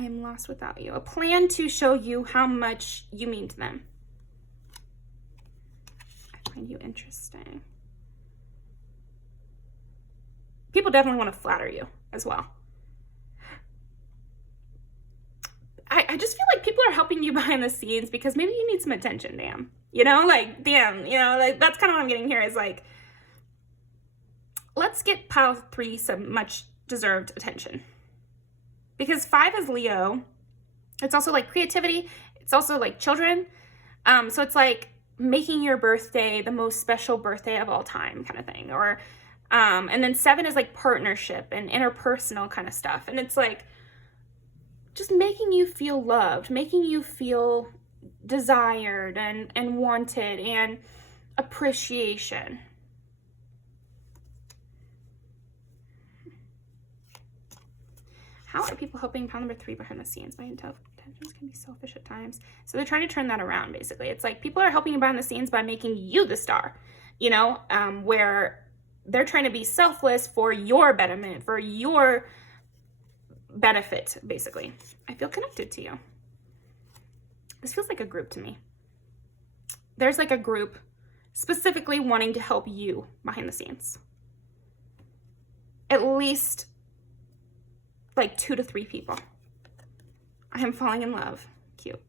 I am lost without you. A plan to show you how much you mean to them. I find you interesting. People definitely want to flatter you as well. I just feel like people are helping you behind the scenes because maybe you need some attention, damn. You know, like, damn, you know, like, that's kind of what I'm getting here is like, let's get pile 3 some much deserved attention. Because 5 is Leo. It's also like creativity. It's also like children. So it's like making your birthday the most special birthday of all time kind of thing. Or, and then 7 is like partnership and interpersonal kind of stuff. And it's like just making you feel loved, making you feel desired and wanted and appreciation. How are people helping pile number 3 behind the scenes? My intentions can be selfish at times. So they're trying to turn that around, basically. It's like people are helping you behind the scenes by making you the star, you know, where they're trying to be selfless for your betterment, for your benefit, basically. I feel connected to you. This feels like a group to me. There's like a group specifically wanting to help you behind the scenes. At least like 2 to 3 people. I am falling in love. Cute.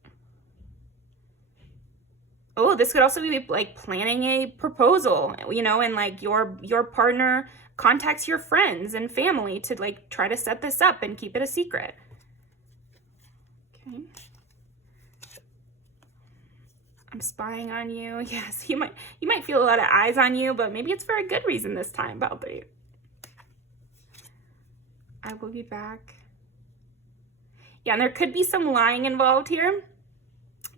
Oh, this could also be like planning a proposal, you know, and like your partner contacts your friends and family to like try to set this up and keep it a secret. Okay. I'm spying on you. Yes, you might feel a lot of eyes on you, but maybe it's for a good reason this time, Balti. I will be back. Yeah, and there could be some lying involved here.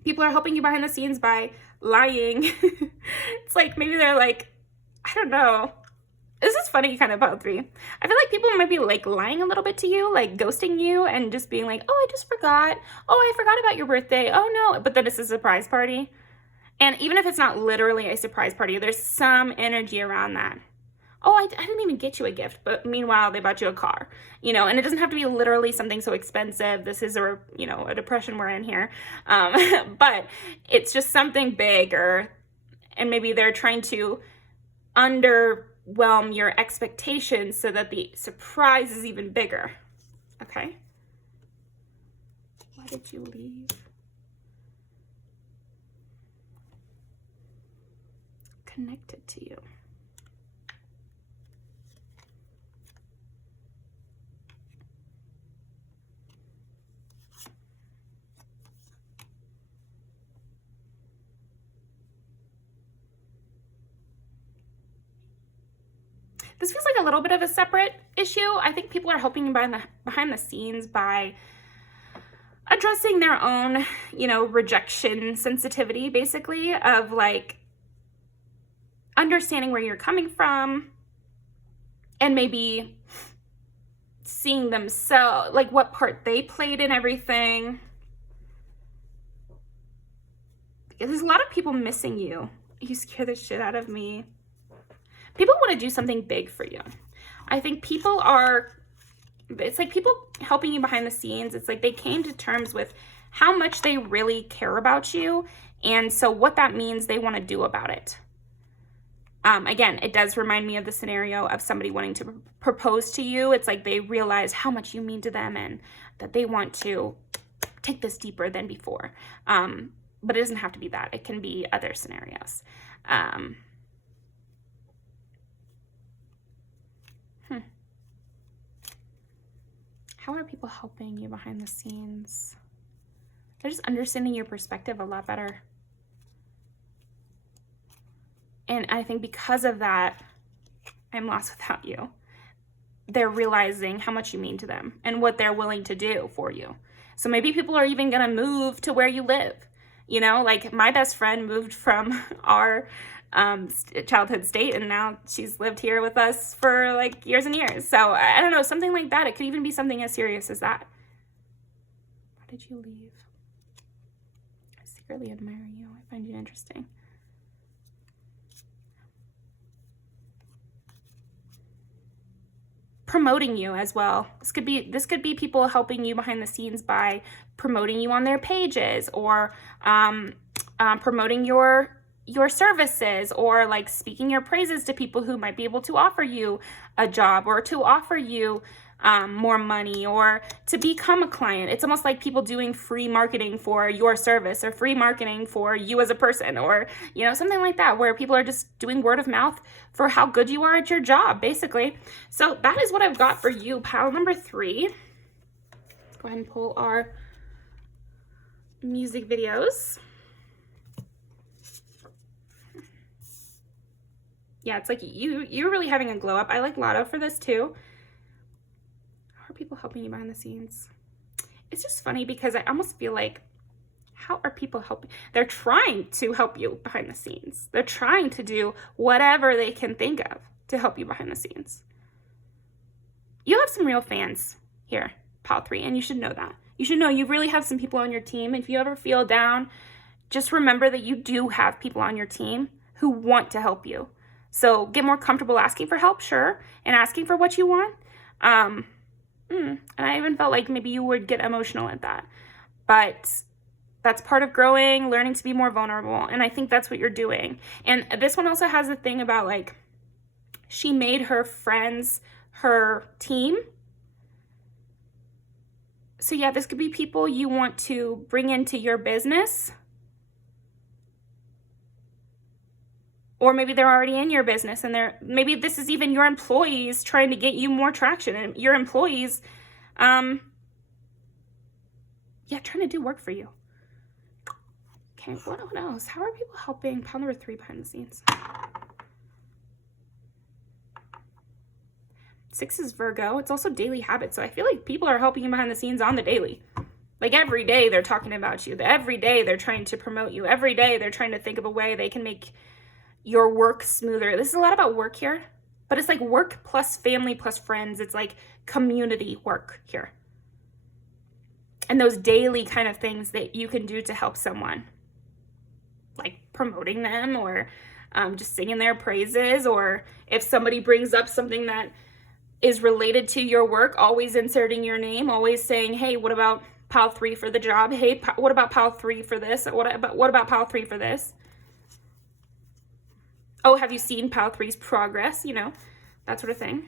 People are helping you behind the scenes by lying. It's like maybe they're like, I don't know. This is funny kind of about 3. I feel like people might be like lying a little bit to you, like ghosting you and just being like, oh, I just forgot. Oh, I forgot about your birthday. Oh no, but then it's a surprise party. And even if it's not literally a surprise party, there's some energy around that. Oh, I didn't even get you a gift, but meanwhile, they bought you a car, you know, and it doesn't have to be literally something so expensive. This is a depression we're in here. But it's just something bigger, and maybe they're trying to underwhelm your expectations so that the surprise is even bigger. Okay. Why did you leave? Connected to you. This feels like a little bit of a separate issue. I think people are helping behind the scenes by addressing their own, you know, rejection sensitivity, basically, of like understanding where you're coming from and maybe seeing themselves, like what part they played in everything. There's a lot of people missing you. You scare the shit out of me. People want to do something big for you. I think it's like people helping you behind the scenes. It's like they came to terms with how much they really care about you. And so what that means they want to do about it. Again, it does remind me of the scenario of somebody wanting to propose to you. It's like they realize how much you mean to them and that they want to take this deeper than before. But it doesn't have to be that. It can be other scenarios. How are people helping you behind the scenes? They're just understanding your perspective a lot better. And I think because of that, I'm lost without you. They're realizing how much you mean to them and what they're willing to do for you. So maybe people are even going to move to where you live. You know, like my best friend moved from our childhood state, and now she's lived here with us for like years and years. So I don't know, something like that. It could even be something as serious as that. Why did you leave? I secretly admire you. I find you interesting. promoting you as well. This could be people helping you behind the scenes by promoting you on their pages, or promoting your services, or like speaking your praises to people who might be able to offer you a job, or to offer you more money, or to become a client. It's almost like people doing free marketing for your service, or free marketing for you as a person, or, you know, something like that, where people are just doing word of mouth for how good you are at your job, basically. So that is what I've got for you, pile number 3. Go ahead and pull our music videos. Yeah, it's like you're really having a glow up. I like Lotto for this too. How are people helping you behind the scenes? It's just funny because I almost feel like, how are people helping? They're trying to help you behind the scenes. They're trying to do whatever they can think of to help you behind the scenes. You have some real fans here, pile 3, and you should know that. You should know you really have some people on your team. If you ever feel down, just remember that you do have people on your team who want to help you. So get more comfortable asking for help, sure, and asking for what you want. And I even felt like maybe you would get emotional at that. But that's part of growing, learning to be more vulnerable. And I think that's what you're doing. And this one also has a thing about, like, she made her friends her team. So yeah, this could be people you want to bring into your business. Or maybe they're already in your business, and maybe this is even your employees trying to get you more traction, and your employees, trying to do work for you. Okay, what else? How are people helping? Pile number 3 behind the scenes. 6 is Virgo. It's also daily habits. So I feel like people are helping you behind the scenes on the daily. Like every day they're talking about you. Every day they're trying to promote you. Every day they're trying to think of a way they can make your work smoother. This is a lot about work here, but it's like work plus family plus friends. It's like community work here. And those daily kind of things that you can do to help someone, like promoting them, or just singing their praises, or if somebody brings up something that is related to your work, always inserting your name, always saying, hey, what about pile 3 for the job? Hey, what about pile 3 for this? What about pile 3 for this? Oh, have you seen pile 3's progress? You know, that sort of thing.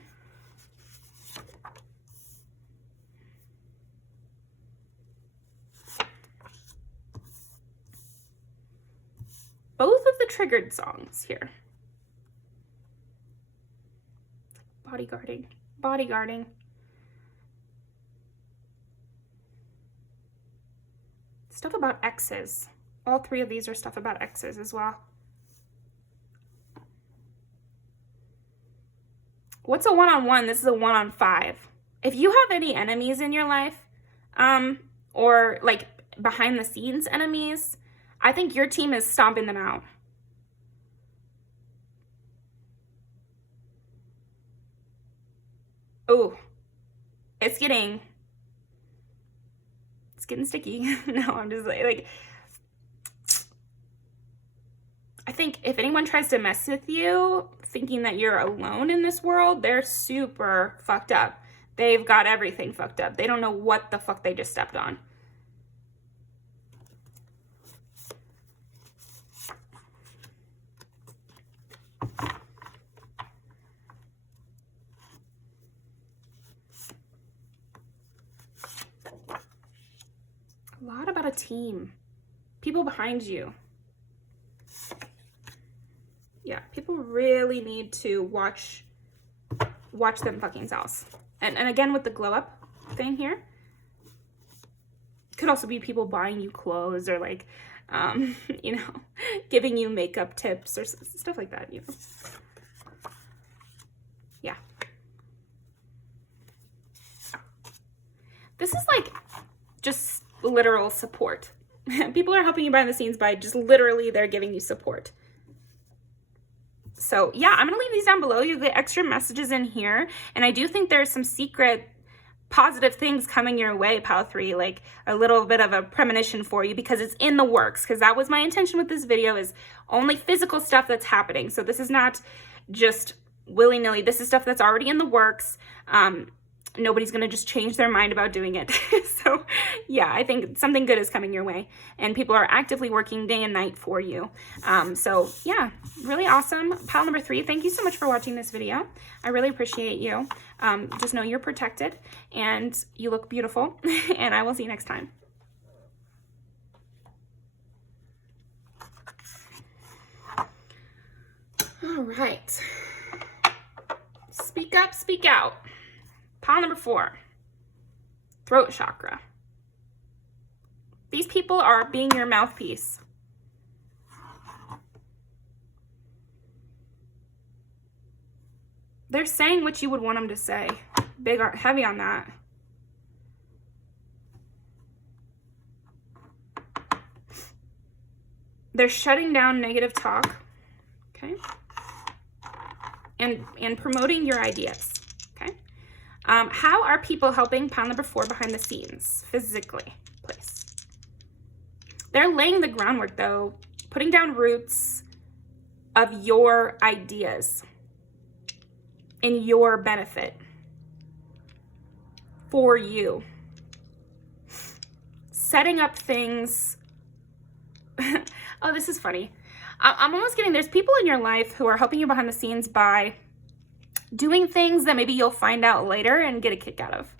Both of the triggered songs here. Bodyguarding. Stuff about exes. All 3 of these are stuff about exes as well. What's a 1-on-1? This is a 1-on-5. If you have any enemies in your life, or like behind the scenes enemies, I think your team is stomping them out. Oh, it's getting sticky. No, I'm just like, I think if anyone tries to mess with you, thinking that you're alone in this world, they're super fucked up. They've got everything fucked up. They don't know what the fuck they just stepped on. A lot about a team. People behind you. Yeah, people really need to watch them fucking selves. And again, with the glow up thing here, could also be people buying you clothes, or like, you know, giving you makeup tips or stuff like that, you know. Yeah. This is like just literal support. People are helping you behind the scenes by just literally they're giving you support. So yeah, I'm going to leave these down below. You get extra messages in here. And I do think there's some secret positive things coming your way, pile 3, like a little bit of a premonition for you, because it's in the works. Because that was my intention with this video, is only physical stuff that's happening. So this is not just willy-nilly. This is stuff that's already in the works. Nobody's going to just change their mind about doing it. So yeah, I think something good is coming your way, and people are actively working day and night for you. So yeah, really awesome. Pile number 3, thank you so much for watching this video. I really appreciate you. Just know you're protected and you look beautiful, and I will see you next time. All right. Speak up, speak out. Pile number 4, throat chakra. These people are being your mouthpiece. They're saying what you would want them to say. Big, heavy on that. They're shutting down negative talk, okay? And promoting your ideas. How are people helping pile number 4 behind the scenes, physically, please? They're laying the groundwork, though, putting down roots of your ideas in your benefit for you. Setting up things. Oh, this is funny. I'm almost getting, there's people in your life who are helping you behind the scenes by doing things that maybe you'll find out later and get a kick out of.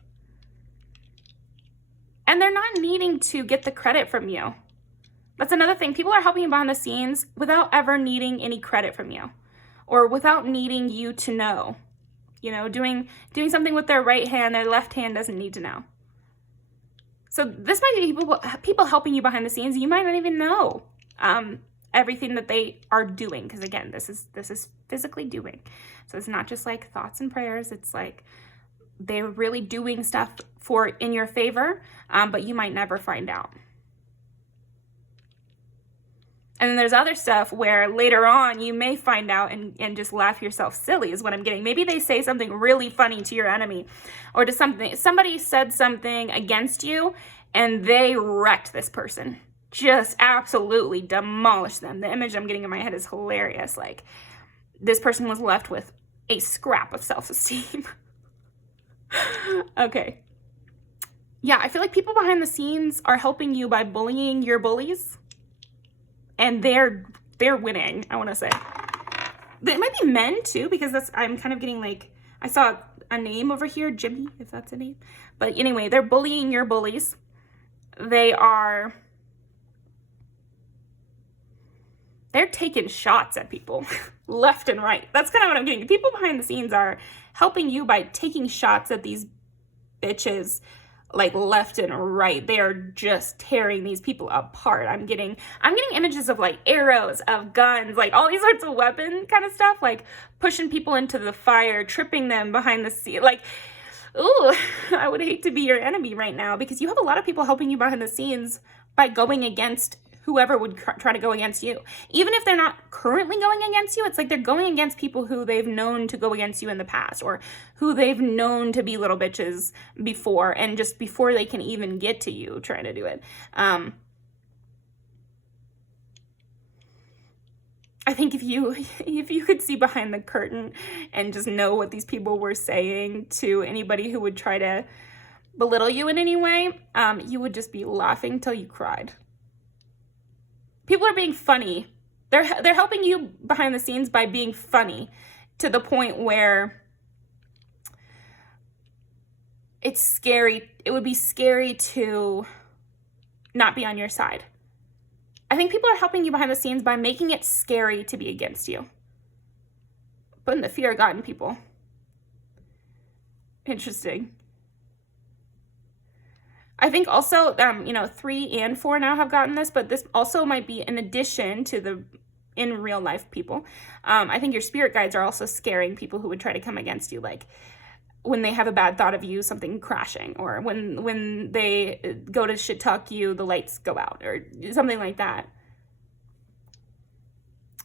And they're not needing to get the credit from you. That's another thing. People are helping you behind the scenes without ever needing any credit from you, or without needing you to know. You know, doing something with their right hand, their left hand doesn't need to know. So this might be people helping you behind the scenes. You might not even know everything that they are doing, because again, this is physically doing. So it's not just like thoughts and prayers. It's like they're really doing stuff in your favor, but you might never find out. And then there's other stuff where later on you may find out and just laugh yourself silly is what I'm getting. Maybe they say something really funny to your enemy, or to somebody said something against you and they wrecked this person. Just absolutely demolished them. The image I'm getting in my head is hilarious. Like, this person was left with a scrap of self-esteem. Okay. Yeah, I feel like people behind the scenes are helping you by bullying your bullies. And they're winning, I want to say. It might be men too, because I'm kind of getting like, I saw a name over here, Jimmy, if that's a name. But anyway, they're bullying your bullies. They're taking shots at people left and right. That's kind of what I'm getting. People behind the scenes are helping you by taking shots at these bitches, like left and right. They are just tearing these people apart. I'm getting images of like arrows, of guns, like all these sorts of weapon kind of stuff, like pushing people into the fire, tripping them behind the scene. Like, ooh, I would hate to be your enemy right now, because you have a lot of people helping you behind the scenes by going against whoever would try to go against you. Even if they're not currently going against you, it's like they're going against people who they've known to go against you in the past, or who they've known to be little bitches before, and just before they can even get to you trying to do it. I think if you could see behind the curtain and just know what these people were saying to anybody who would try to belittle you in any way, you would just be laughing till you cried. People are being funny. They're helping you behind the scenes by being funny, to the point where it's scary. It would be scary to not be on your side. I think people are helping you behind the scenes by making it scary to be against you. Putting the fear of God in people. Interesting. I think also, 3 and 4 now have gotten this, but this also might be in addition to the in real life people. I think your spirit guides are also scaring people who would try to come against you, like when they have a bad thought of you, something crashing, or when they go to shit talk you, the lights go out, or something like that.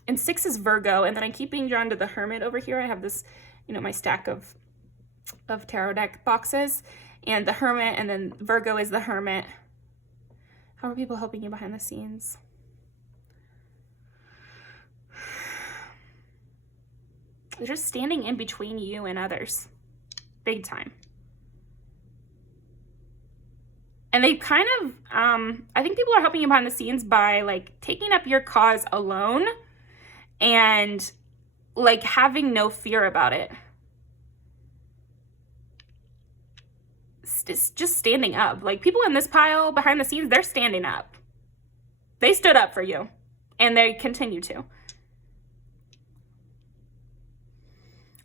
And 6 is Virgo, and then I keep being drawn to the Hermit over here. I have this, my stack of tarot deck boxes. And the Hermit, and then Virgo is the Hermit. How are people helping you behind the scenes? They're just standing in between you and others. Big time. And they kind of, I think people are helping you behind the scenes by like taking up your cause alone and like having no fear about it. Just standing up. Like people in this pile behind the scenes, they're standing up. They stood up for you and they continue to.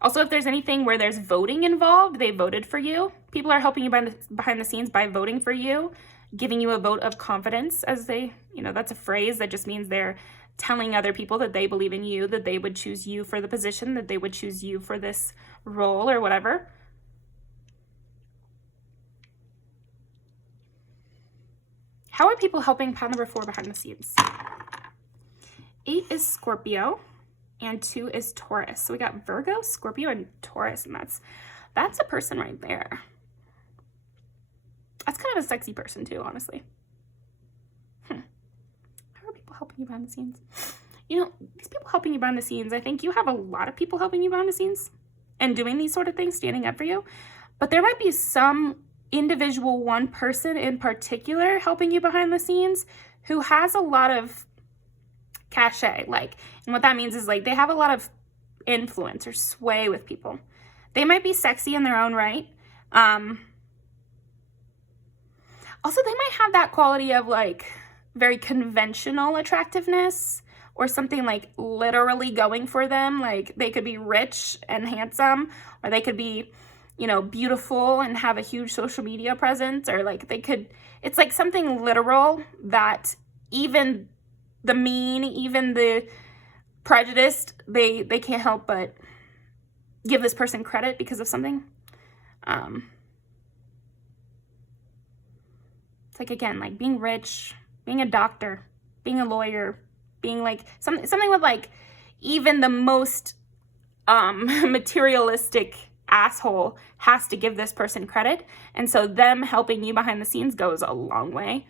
Also, if there's anything where there's voting involved, they voted for you. People are helping you behind the scenes by voting for you, giving you a vote of confidence, as they, you know, that's a phrase that just means they're telling other people that they believe in you, that they would choose you for the position, that they would choose you for this role or whatever. How are people helping pile number 4 behind the scenes? 8 is Scorpio. And 2 is Taurus. So we got Virgo, Scorpio, and Taurus, and that's a person right there. That's kind of a sexy person too, honestly. How are people helping you behind the scenes? You know, these people helping you behind the scenes, I think you have a lot of people helping you behind the scenes and doing these sort of things, standing up for you. But there might be some individual one person in particular helping you behind the scenes who has a lot of cachet, like, and what that means is like they have a lot of influence or sway with people. They might be sexy in their own right. Also, they might have that quality of like very conventional attractiveness or something like literally going for them. Like they could be rich and handsome, or they could be, you know, beautiful and have a huge social media presence, or like they could, it's like something literal that even the mean, even the prejudiced, they can't help but give this person credit because of something. It's like, again, like being rich, being a doctor, being a lawyer, being like something with like even the most materialistic asshole has to give this person credit. And so them helping you behind the scenes goes a long way.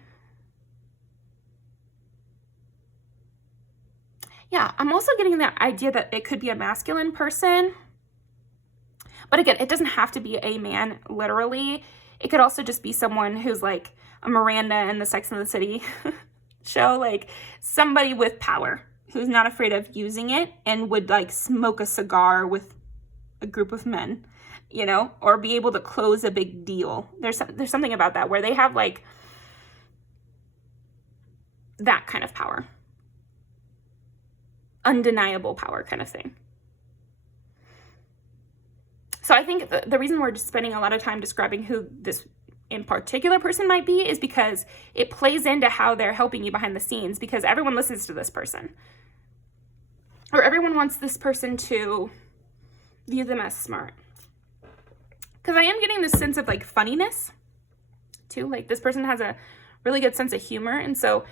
Yeah, I'm also getting the idea that it could be a masculine person. But again, it doesn't have to be a man, literally. It could also just be someone who's like a Miranda in the Sex and the City show. Like somebody with power who's not afraid of using it and would like smoke a cigar with a group of men, you know, or be able to close a big deal. There's something about that where they have like that kind of power. Undeniable power kind of thing. So I think the reason we're just spending a lot of time describing who this in particular person might be is because it plays into how they're helping you behind the scenes, because everyone listens to this person. Or everyone wants this person to view them as smart. Because I am getting this sense of like funniness too. Like this person has a really good sense of humor, and so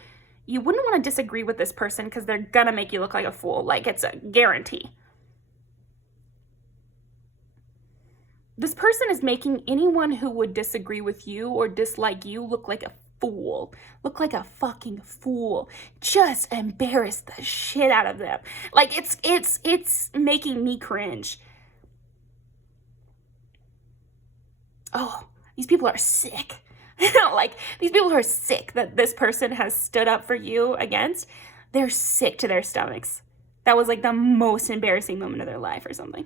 you wouldn't want to disagree with this person because they're gonna make you look like a fool. Like it's a guarantee. This person is making anyone who would disagree with you or dislike you look like a fool. Look like a fucking fool. Just embarrass the shit out of them. Like it's making me cringe. Oh, these people are sick. Like, these people are sick that this person has stood up for you against. They're sick to their stomachs. That was like the most embarrassing moment of their life or something.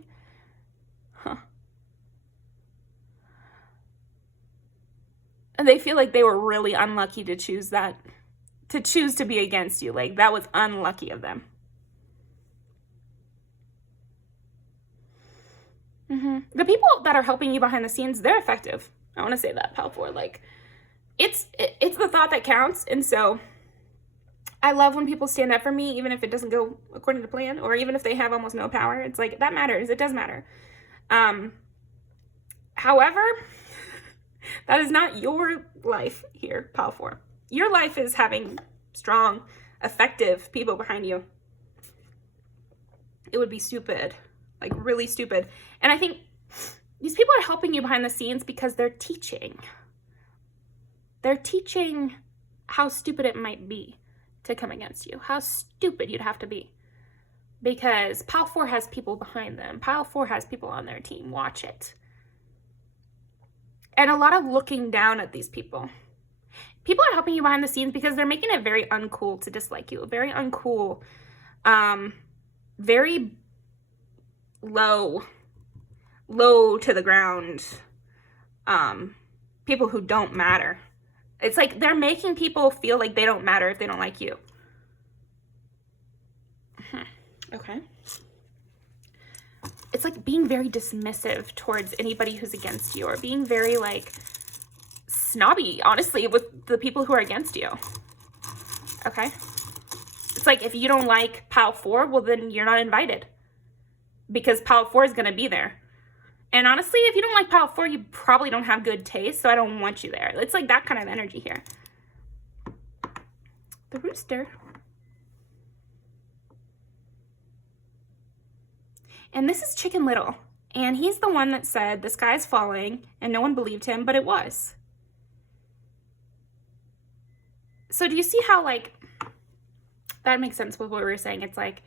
And they feel like they were really unlucky to choose to be against you. Like, that was unlucky of them. The people that are helping you behind the scenes, they're effective. I want to say that, pal 4. Like, it's the thought that counts. And so I love when people stand up for me, even if it doesn't go according to plan, or even if they have almost no power. It's like, that matters. It does matter. However, that is not your life here, pal 4. Your life is having strong, effective people behind you. It would be stupid, like really stupid. And I think these people are helping you behind the scenes because they're teaching. They're teaching how stupid it might be to come against you, how stupid you'd have to be. because pile 4 has people behind them. Pile 4 has people on their team. Watch it. And a lot of looking down at these people. People are helping you behind the scenes because they're making it very uncool to dislike you. Very uncool. Very low to the ground. People who don't matter. It's like they're making people feel like they don't matter if they don't like you. Okay. It's like being very dismissive towards anybody who's against you, or being very like snobby, honestly, with the people who are against you. Okay. It's like if you don't like pile 4, well, then you're not invited, because pile 4 is going to be there. And honestly, if you don't like pile 4, you probably don't have good taste, so I don't want you there. It's like that kind of energy here. The rooster. And this is Chicken Little. And he's the one that said the sky's falling, and no one believed him, but it was. So do you see how, like, that makes sense with what we were saying? It's like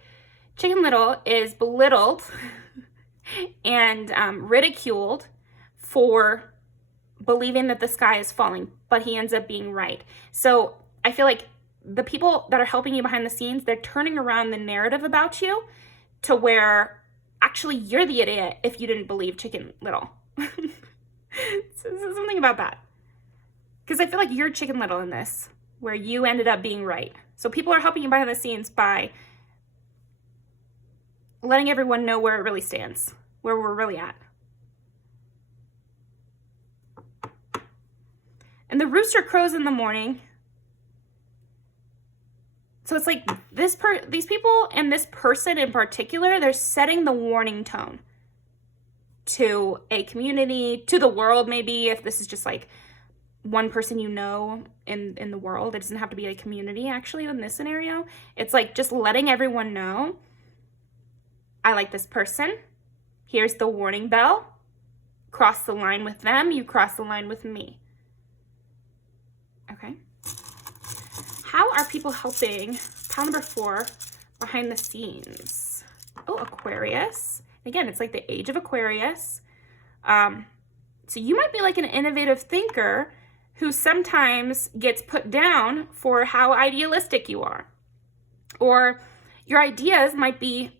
Chicken Little is belittled and ridiculed for believing that the sky is falling, but he ends up being right. So I feel like the people that are helping you behind the scenes, they're turning around the narrative about you to where actually you're the idiot if you didn't believe Chicken Little. So something about that. Because I feel like you're Chicken Little in this, where you ended up being right. So people are helping you behind the scenes by letting everyone know where it really stands, where we're really at. And the rooster crows in the morning. So it's like these people and this person in particular, they're setting the warning tone to a community, to the world maybe, if this is just like one person you know in the world. It doesn't have to be a community, actually, in this scenario. It's like just letting everyone know, I like this person. Here's the warning bell. Cross the line with them, you cross the line with me. Okay. How are people helping pile number 4 behind the scenes? Oh, Aquarius. Again, it's like the age of Aquarius. So you might be like an innovative thinker who sometimes gets put down for how idealistic you are. Or your ideas might be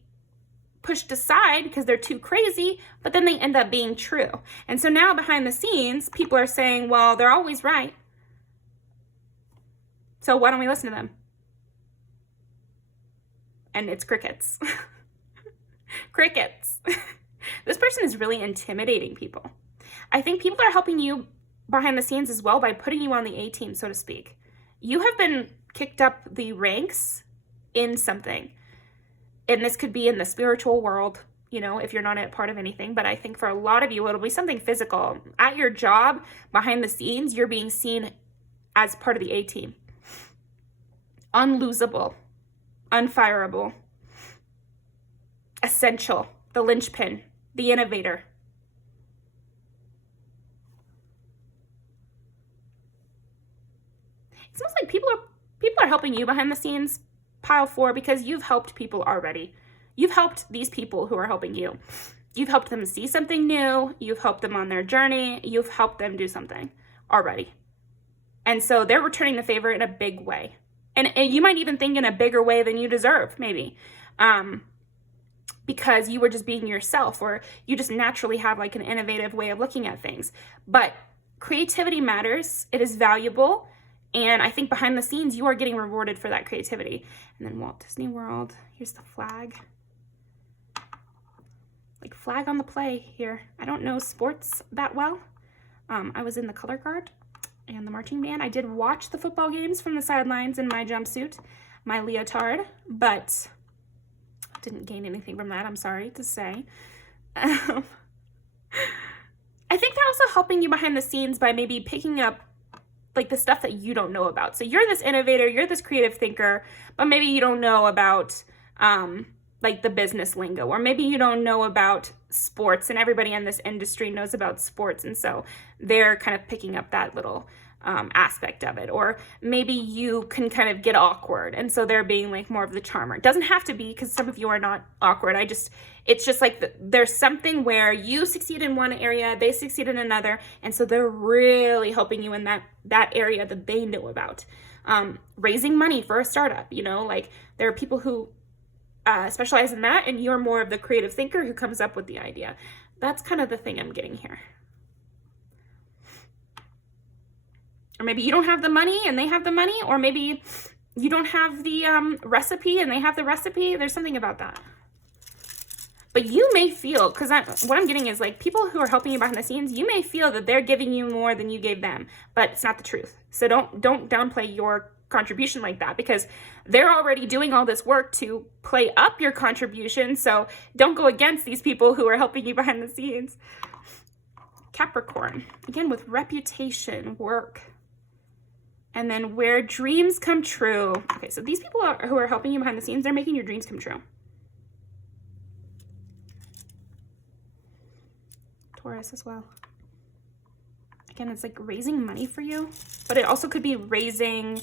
pushed aside because they're too crazy, but then they end up being true. And so now behind the scenes, people are saying, well, they're always right. So why don't we listen to them? And it's crickets. Crickets. This person is really intimidating people. I think people are helping you behind the scenes as well by putting you on the A-team, so to speak. You have been kicked up the ranks in something. And this could be in the spiritual world, you know, if you're not a part of anything. But I think for a lot of you, it'll be something physical. At your job, behind the scenes, you're being seen as part of the A-team. Unlosable, unfireable, essential, the linchpin, the innovator. It seems like people are helping you behind the scenes, pile 4, because you've helped people already. You've helped these people who are helping you. You've helped them see something new. You've helped them on their journey. You've helped them do something already. And so they're returning the favor in a big way. And you might even think in a bigger way than you deserve, maybe. Because you were just being yourself, or you just naturally have like an innovative way of looking at things. But creativity matters. It is valuable. And I think behind the scenes, you are getting rewarded for that creativity. And then Walt Disney World, here's the flag. Like flag on the play here. I don't know sports that well. I was in the color guard and the marching band. I did watch the football games from the sidelines in my jumpsuit, my leotard, but didn't gain anything from that, I'm sorry to say. I think they're also helping you behind the scenes by maybe picking up like the stuff that you don't know about. So you're this innovator, you're this creative thinker, but maybe you don't know about like the business lingo, or maybe you don't know about sports, and everybody in this industry knows about sports. And so they're kind of picking up that little aspect of it, or maybe you can kind of get awkward, and so they're being like more of the charmer. It doesn't have to be, because some of you are not awkward. It's just like there's something where you succeed in one area, they succeed in another, and so they're really helping you in that area that they know about. Raising money for a startup, you know, like there are people who specialize in that, and you're more of the creative thinker who comes up with the idea. That's kind of the thing I'm getting here. Or maybe you don't have the money and they have the money, or maybe you don't have the recipe and they have the recipe. There's something about that. But you may feel, because what I'm getting is like people who are helping you behind the scenes, you may feel that they're giving you more than you gave them, but it's not the truth. So don't downplay your contribution like that, because they're already doing all this work to play up your contribution. So don't go against these people who are helping you behind the scenes. Capricorn, again, with reputation, work. And then where dreams come true. Okay, so these people who are helping you behind the scenes, they're making your dreams come true. Taurus as well. Again, it's like raising money for you, but it also could be raising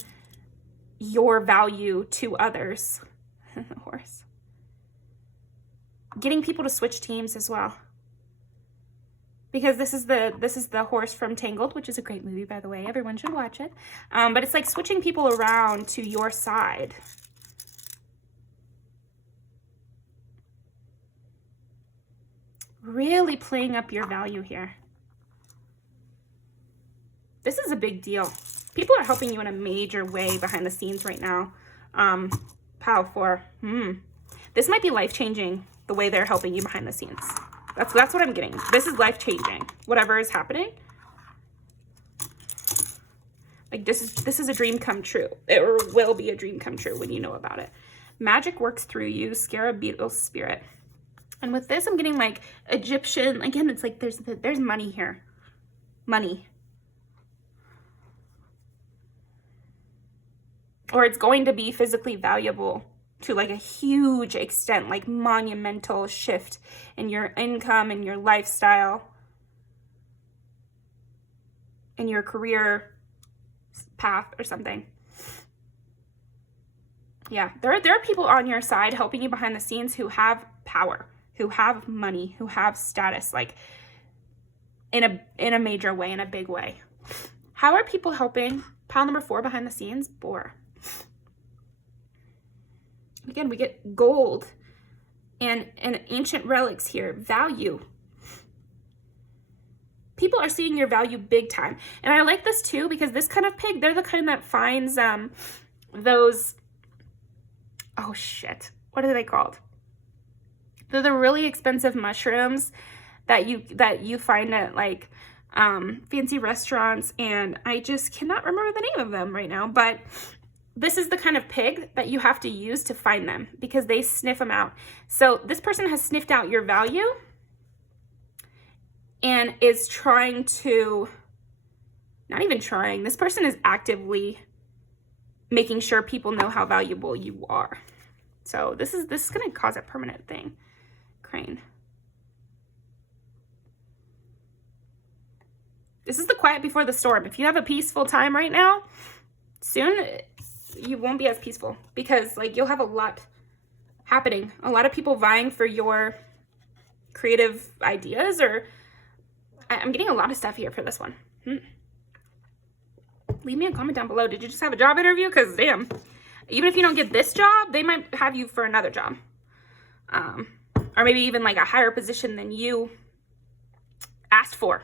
your value to others. Horse. Getting people to switch teams as well. Because this is the horse from Tangled, which is a great movie, by the way. Everyone should watch it. But it's like switching people around to your side. Really playing up your value here. This is a big deal. People are helping you in a major way behind the scenes right now. Pow for. This might be life-changing, the way they're helping you behind the scenes. That's what I'm getting. This is life-changing. Whatever is happening. Like this is a dream come true. It will be a dream come true when you know about it. Magic works through you. Scarab beetle spirit. And with this, I'm getting like Egyptian. Again, it's like there's money here. Money. Or it's going to be physically valuable to like a huge extent, like monumental shift in your income and your lifestyle and your career path or something. Yeah, there are people on your side helping you behind the scenes who have power, who have money, who have status, like in a major way, in a big way. How are people helping? Pile number 4 behind the scenes, Boar. Again, we get gold and ancient relics here. Value. People are seeing your value big time. And I like this too, because this kind of pig, they're the kind that finds those, oh shit, what are they called? They're the really expensive mushrooms that you find at like fancy restaurants, and I just cannot remember the name of them right now, but this is the kind of pig that you have to use to find them, because they sniff them out. So this person has sniffed out your value and is trying to, not even trying, this person is actively making sure people know how valuable you are. So this is going to cause a permanent thing. Crane. This is the quiet before the storm. If you have a peaceful time right now, soon you won't be as peaceful, because like you'll have a lot happening, a lot of people vying for your creative ideas, or I'm getting a lot of stuff here for this one. Leave me a comment down below. Did you just have a job interview? Because damn, even if you don't get this job, they might have you for another job, or maybe even like a higher position than you asked for.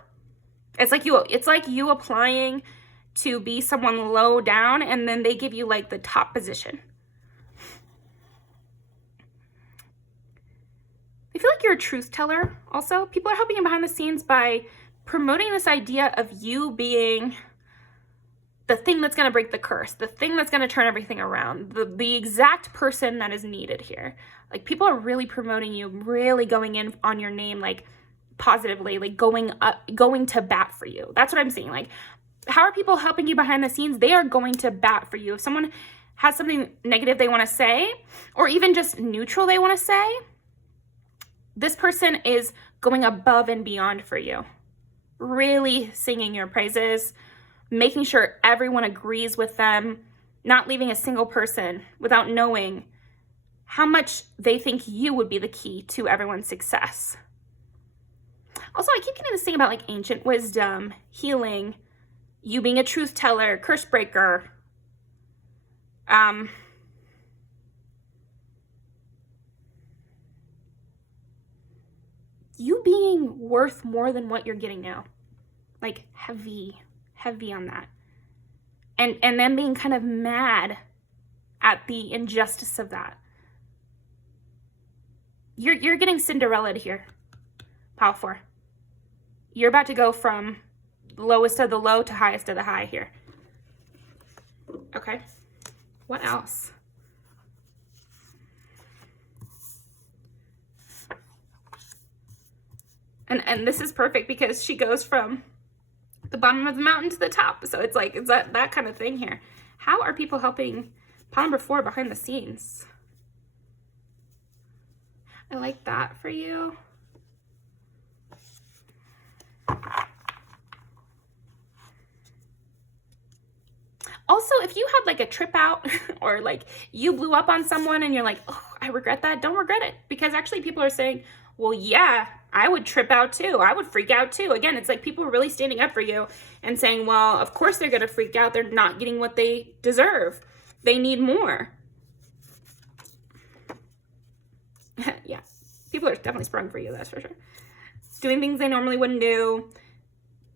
It's like you applying to be someone low down, and then they give you like the top position. I feel like you're a truth teller also. People are helping you behind the scenes by promoting this idea of you being the thing that's going to break the curse, the thing that's going to turn everything around, the exact person that is needed here. Like people are really promoting you, really going in on your name, like positively, like going to bat for you. That's what I'm seeing. Like, how are people helping you behind the scenes? They are going to bat for you. If someone has something negative they want to say, or even just neutral they want to say, this person is going above and beyond for you. Really singing your praises, making sure everyone agrees with them, not leaving a single person without knowing how much they think you would be the key to everyone's success. Also, I keep getting this thing about like ancient wisdom, healing, you being a truth teller, curse breaker. You being worth more than what you're getting now. Like heavy on that. And then being kind of mad at the injustice of that. You're getting Cinderella'd here, pile 4. You're about to go from lowest of the low to highest of the high here. Okay, what else? And this is perfect because she goes from the bottom of the mountain to the top. So it's like, it's that kind of thing here. How are people helping pile number 4 behind the scenes? I like that for you. Also, if you had like a trip out or like you blew up on someone and you're like, oh, I regret that, don't regret it. Because actually people are saying, well, yeah, I would trip out too. I would freak out too. Again, it's like people are really standing up for you and saying, well, of course they're going to freak out. They're not getting what they deserve. They need more. Yeah, people are definitely sprung for you, that's for sure. Doing things they normally wouldn't do,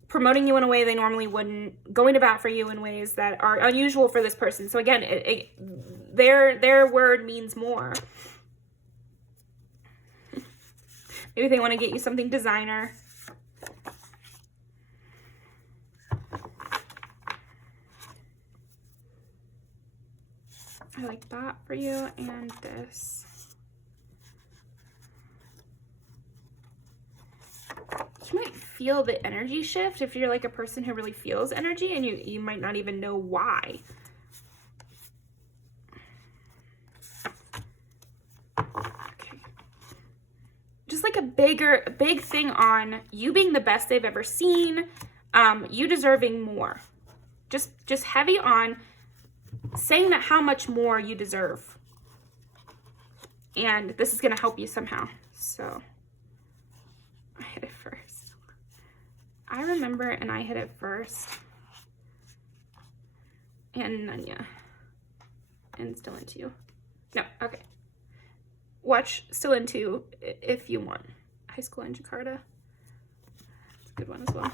promoting you in a way they normally wouldn't, going to bat for you in ways that are unusual for this person. So again, their word means more. Maybe they want to get you something designer. I like that for you, and this. You might feel the energy shift if you're like a person who really feels energy, and you might not even know why. Okay. Just like a big thing on you being the best they've ever seen, you deserving more. Just heavy on saying that how much more you deserve. And this is going to help you somehow. So I hit it first. I remember, and I hit it first. And Nanya. And still into you. No, okay. Watch Still Into if you want. High School in Jakarta. It's a good one as well.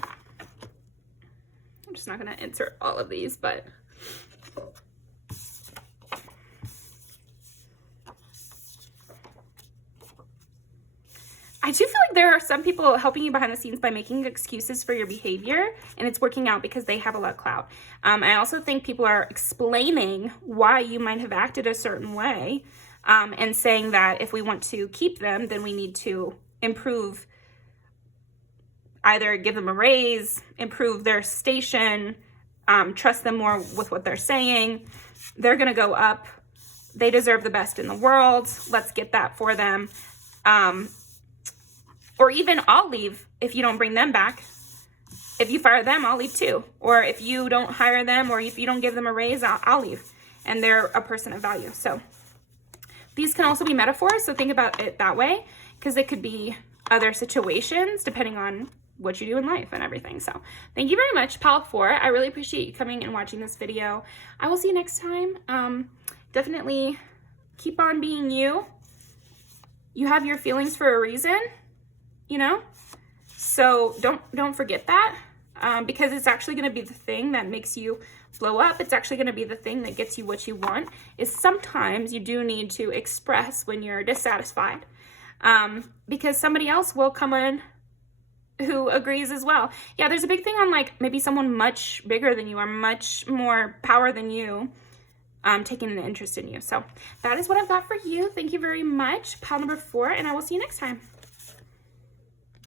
I'm just not going to insert all of these, but I do feel like there are some people helping you behind the scenes by making excuses for your behavior, and it's working out because they have a lot of clout. I also think people are explaining why you might have acted a certain way, and saying that if we want to keep them, then we need to improve, either give them a raise, improve their station, trust them more with what they're saying. They're going to go up. They deserve the best in the world. Let's get that for them. Or even I'll leave if you don't bring them back. If you fire them, I'll leave too. Or if you don't hire them, or if you don't give them a raise, I'll leave. And they're a person of value. So these can also be metaphors. So think about it that way, because it could be other situations depending on what you do in life and everything. So thank you very much, Pal 4. I really appreciate you coming and watching this video. I will see you next time. Definitely keep on being you. You have your feelings for a reason. You know, so don't forget that, because it's actually going to be the thing that makes you blow up. It's actually going to be the thing that gets you what you want. Is sometimes you do need to express when you're dissatisfied, because somebody else will come in who agrees as well. Yeah, there's a big thing on like maybe someone much bigger than you or much more power than you taking an interest in you. So that is what I've got for you. Thank you very much, pal number 4, and I will see you next time.